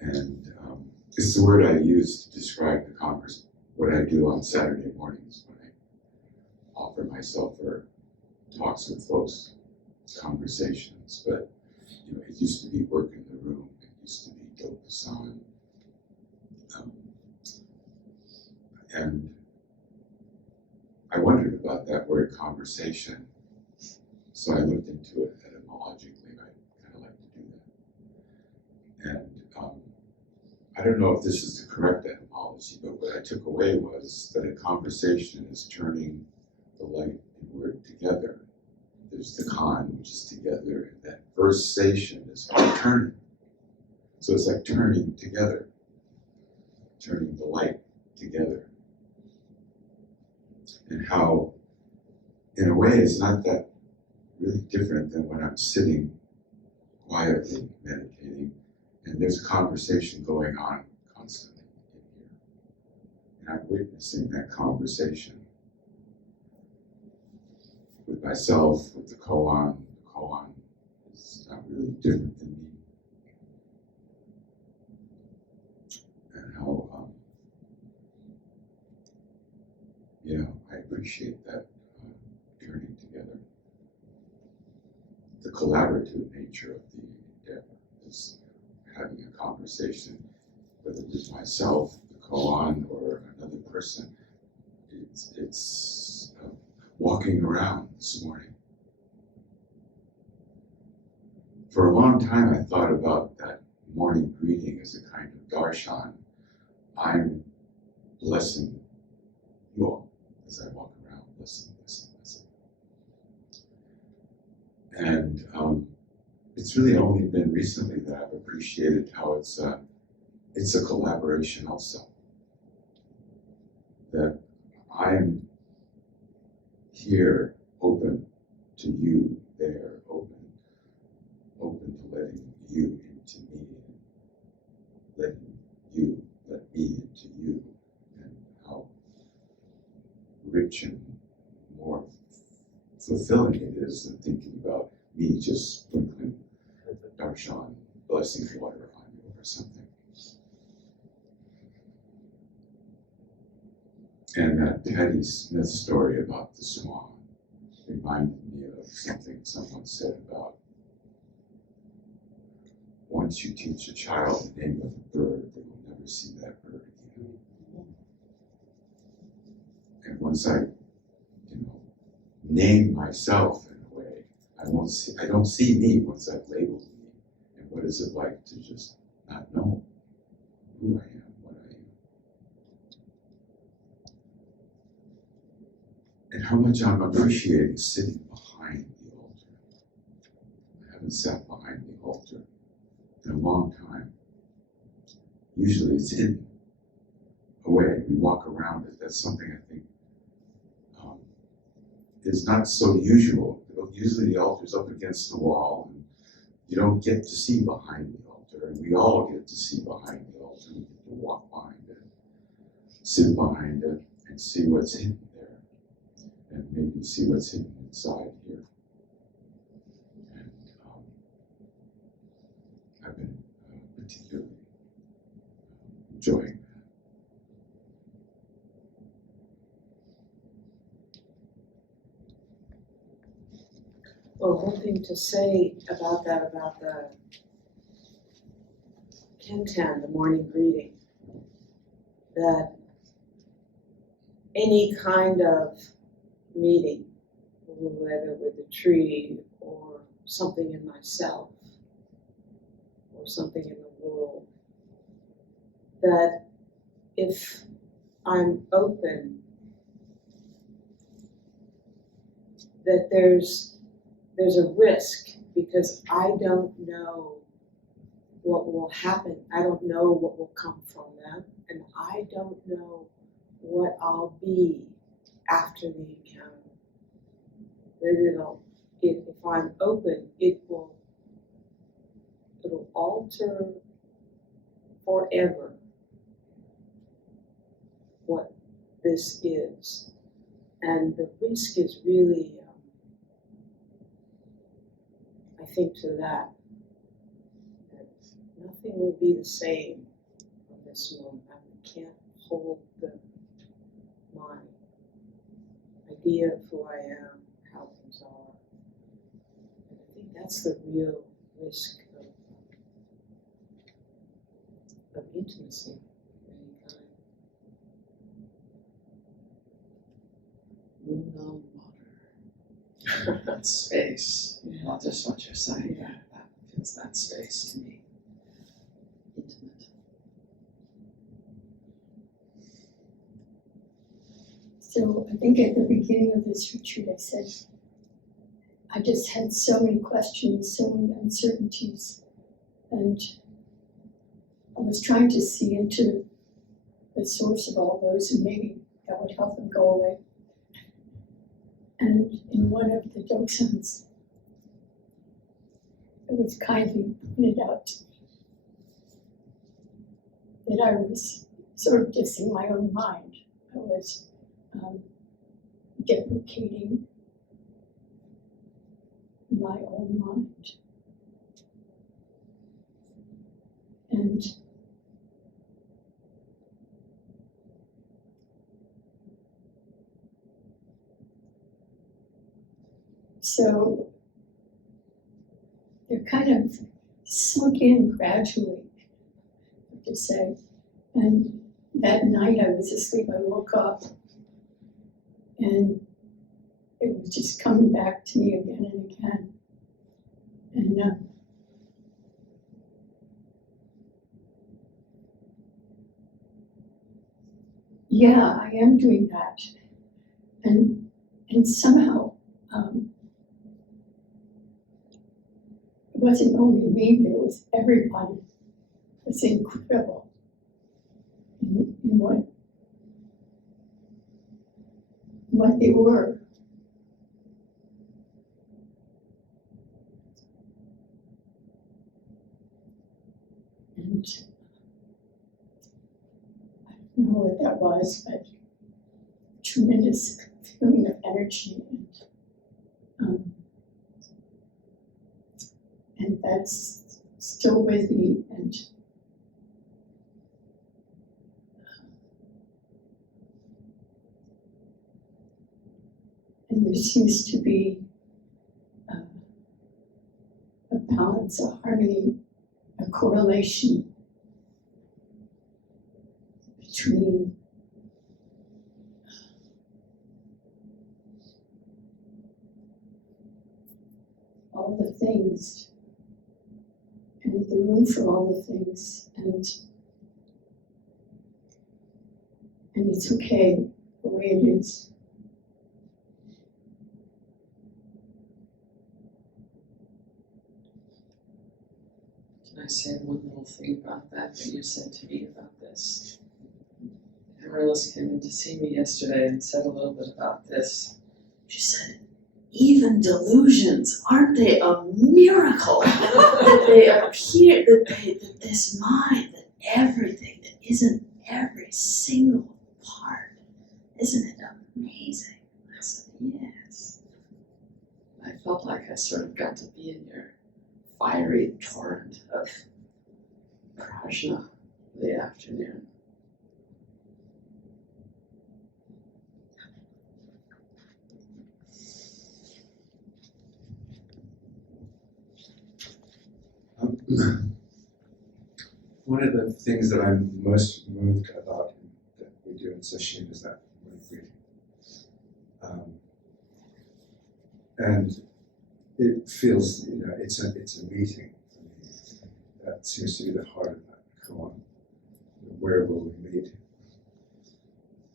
and it's the word I use to describe the what I do on Saturday mornings when I offer myself for talks with folks, conversations, but it used to be work in the room, it used to be Dokusan. And I wondered about that word conversation, so I looked into it etymologically. I kind of like to do that. And I don't know if this is the correct etymology, but what I took away was that a conversation is turning the light and word together. There's the con, which is together, and that versation is turning. So it's like turning together, turning the light together. And how, in a way, it's not that really different than when I'm sitting quietly meditating, and there's a conversation going on constantly in here. And I'm witnessing that conversation with myself, with the koan. The koan is not really different than me. And how, I appreciate that turning together. The collaborative nature of the endeavor is having a conversation, whether it's myself, the koan, or another person. It's walking around this morning. For a long time, I thought about that morning greeting as a kind of darshan. I'm blessing you all as I walk around, blessing. And it's really only been recently that I've appreciated how it's a collaboration also. That I'm here open to you, there, open to letting you into me, letting you let me into you, and how rich and more fulfilling it is than thinking about me just sprinkling darshan, blessing water on you or something. And that Patti Smith story about the swan reminded me of something someone said about once you teach a child the name of a bird, they will never see that bird again. And once I, name myself in a way, I don't see me once I've labeled me. And what is it like to just not know who I am, what I am? And how much I'm appreciating sitting behind the altar. I haven't sat behind the altar in a long time. Usually it's hidden away. We walk around it. That's something I think is not so usual. Usually the altar's up against the wall, and you don't get to see behind the altar, and we all get to see behind the altar. We get to walk behind it, sit behind it, and see what's hidden there, and maybe see what's hidden inside here. And I've been particularly enjoying that. Well, one thing to say about that, about the Kenten, the morning greeting, that any kind of meeting, whether with a tree or something in myself or something in the world, that if I'm open, that there's a risk, because I don't know what will happen. I don't know what will come from them, and I don't know what I'll be after the encounter. That if I'm open, it'll alter forever what this is. And the risk is really, I think, to that nothing will be the same from this moment. I can't hold the idea of who I am, how things are. And I think that's the real risk of intimacy of any kind. Moon on water. That space. Not just what you're saying. Yeah. That feels that space to me. Intimate. So I think at the beginning of this retreat, I said, I just had so many questions, so many uncertainties, and I was trying to see into the source of all those, and maybe that would help them go away. And in one of the doksans, it was kindly pointed out to me that I was sort of just in my own mind. I was deprecating my own mind. And so they're kind of sunk in gradually, I have to say. And that night I was asleep, I woke up and it was just coming back to me again and again. And yeah, I am doing that. And somehow, it wasn't only me, but it was everybody. It was incredible in what they were. And I don't know what that was, but tremendous feeling of energy, and that's still with me. And there seems to be a balance, a harmony, a correlation between all the things and the room for all the things, and it's okay the way it is. Can I say one little thing about that you said to me about this? Amaryllis came in to see me yesterday and said a little bit about this. She said, even delusions, aren't they a miracle that they appear, that this mind, that everything, that isn't every single part, isn't it amazing? I said, yes. I felt like I sort of got to be in your fiery torrent of prajna the afternoon. One of the things that I'm most moved about that we do in Sesshin is that morning greeting. And it feels, it's a meeting for me. That seems to be the heart of that koan. Where will we meet?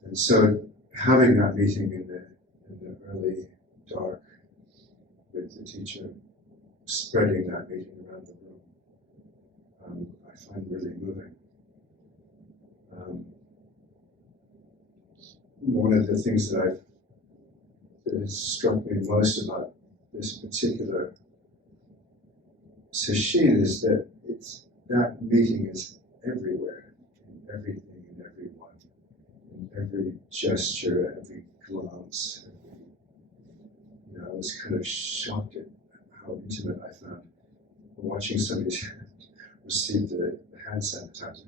And so having that meeting in the early dark with the teacher, spreading that meeting around the room, I find really moving. One of the things that has struck me most about this particular Sesshin is that that meeting is everywhere, in everything and everyone, in every gesture, every glance. I was kind of shocked at how intimate I found watching somebody receive the hand sanitizer.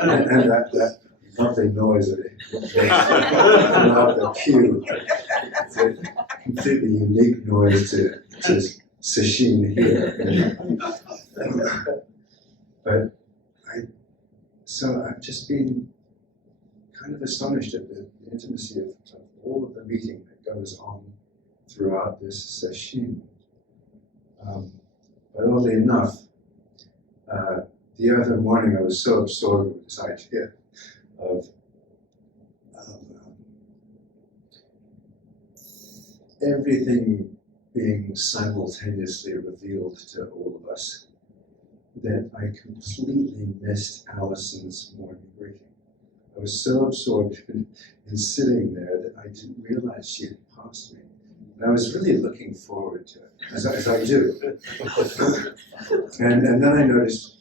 and that nothing noise that out the pew. It's a completely unique noise to Sesshin here. But I've just been kind of astonished at the intimacy of all of the meeting that goes on throughout this session. But oddly enough, the other morning I was so absorbed with this idea of everything being simultaneously revealed to all of us that I completely missed Allison's morning greeting. I was so absorbed in sitting there that I didn't realize she had passed me. And I was really looking forward to it, as I do. And then I noticed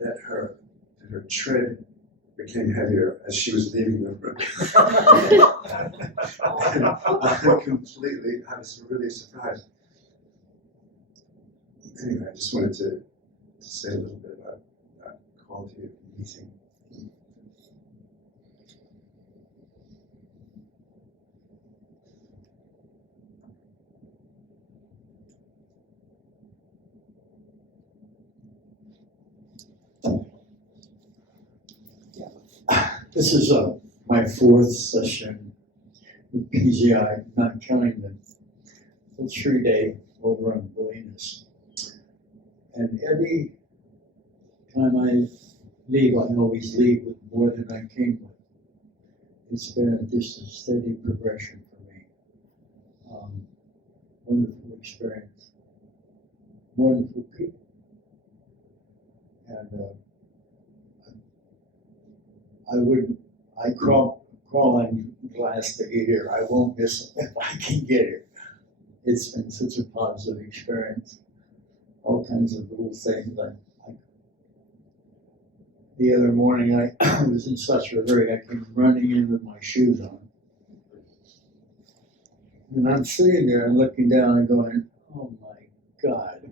that her tread became heavier as she was leaving the room. And I was really surprised. Anyway, I just wanted to say a little bit about that quality of meeting. This is my fourth session with PGI, not counting the 3-day over on Bolinas. And every time I leave, I always leave with more than I came with. It's been just a steady progression for me. Wonderful experience, wonderful people. And I crawl on glass to get here. I won't miss it if I can get here. It's been such a positive experience. All kinds of little things. The other morning I was in such a hurry, I came running in with my shoes on. And I'm sitting there and looking down and going, oh my God.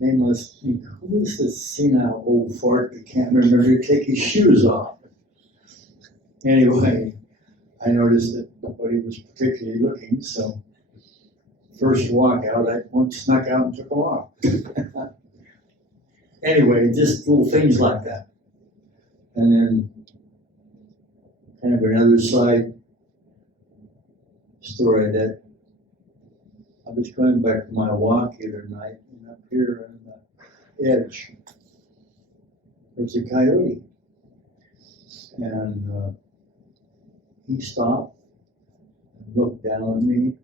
They must think, who is this senile old fart that can't remember to take his shoes off? Anyway, I noticed that nobody was particularly looking, so first walk out, I snuck out and took them off. Anyway, just little things like that. And then kind of another side story that I was going back from my walk the other night, and up here on the edge, there's a coyote. And he stopped and looked down at me.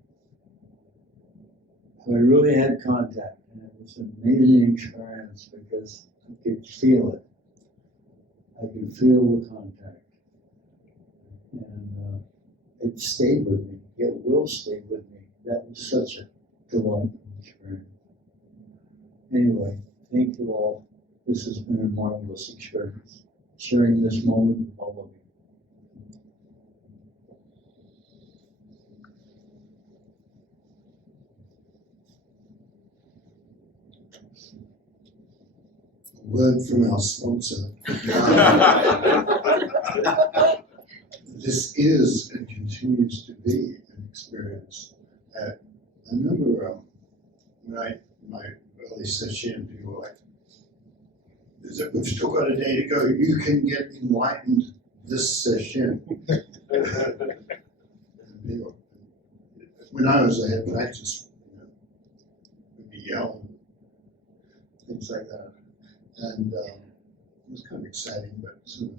And I really had contact, and it was an amazing experience because I could feel it. I could feel the contact. And it stayed with me. It will stay with me. That was such a delightful experience. Anyway, thank you all. This has been a marvelous experience. Sharing this moment with all of you. Word from our sponsor. This is and continues to be an experience. I remember when my early session, people were like, we've still got a day to go. You can get enlightened this session. When I was a head practice, we'd be yelling, things like that. And it was kind of exciting, but sort of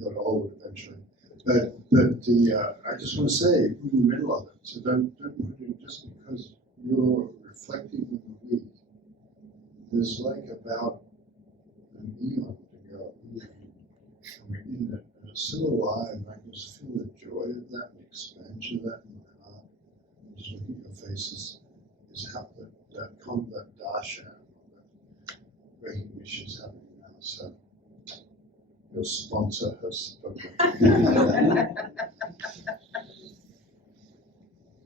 got old eventually. But I just want to say, we're in the middle of it. So don't just because you're reflecting on the week, there's like about an eon to go. And we're in it, and it's still alive, and I can just feel the joy of that, the expansion of that in my heart. And just looking at your faces is how that darshan, recognition is happening now. So your sponsor has spoken.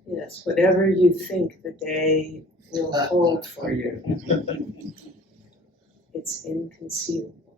Yes, whatever you think the day will hold for you, it's inconceivable.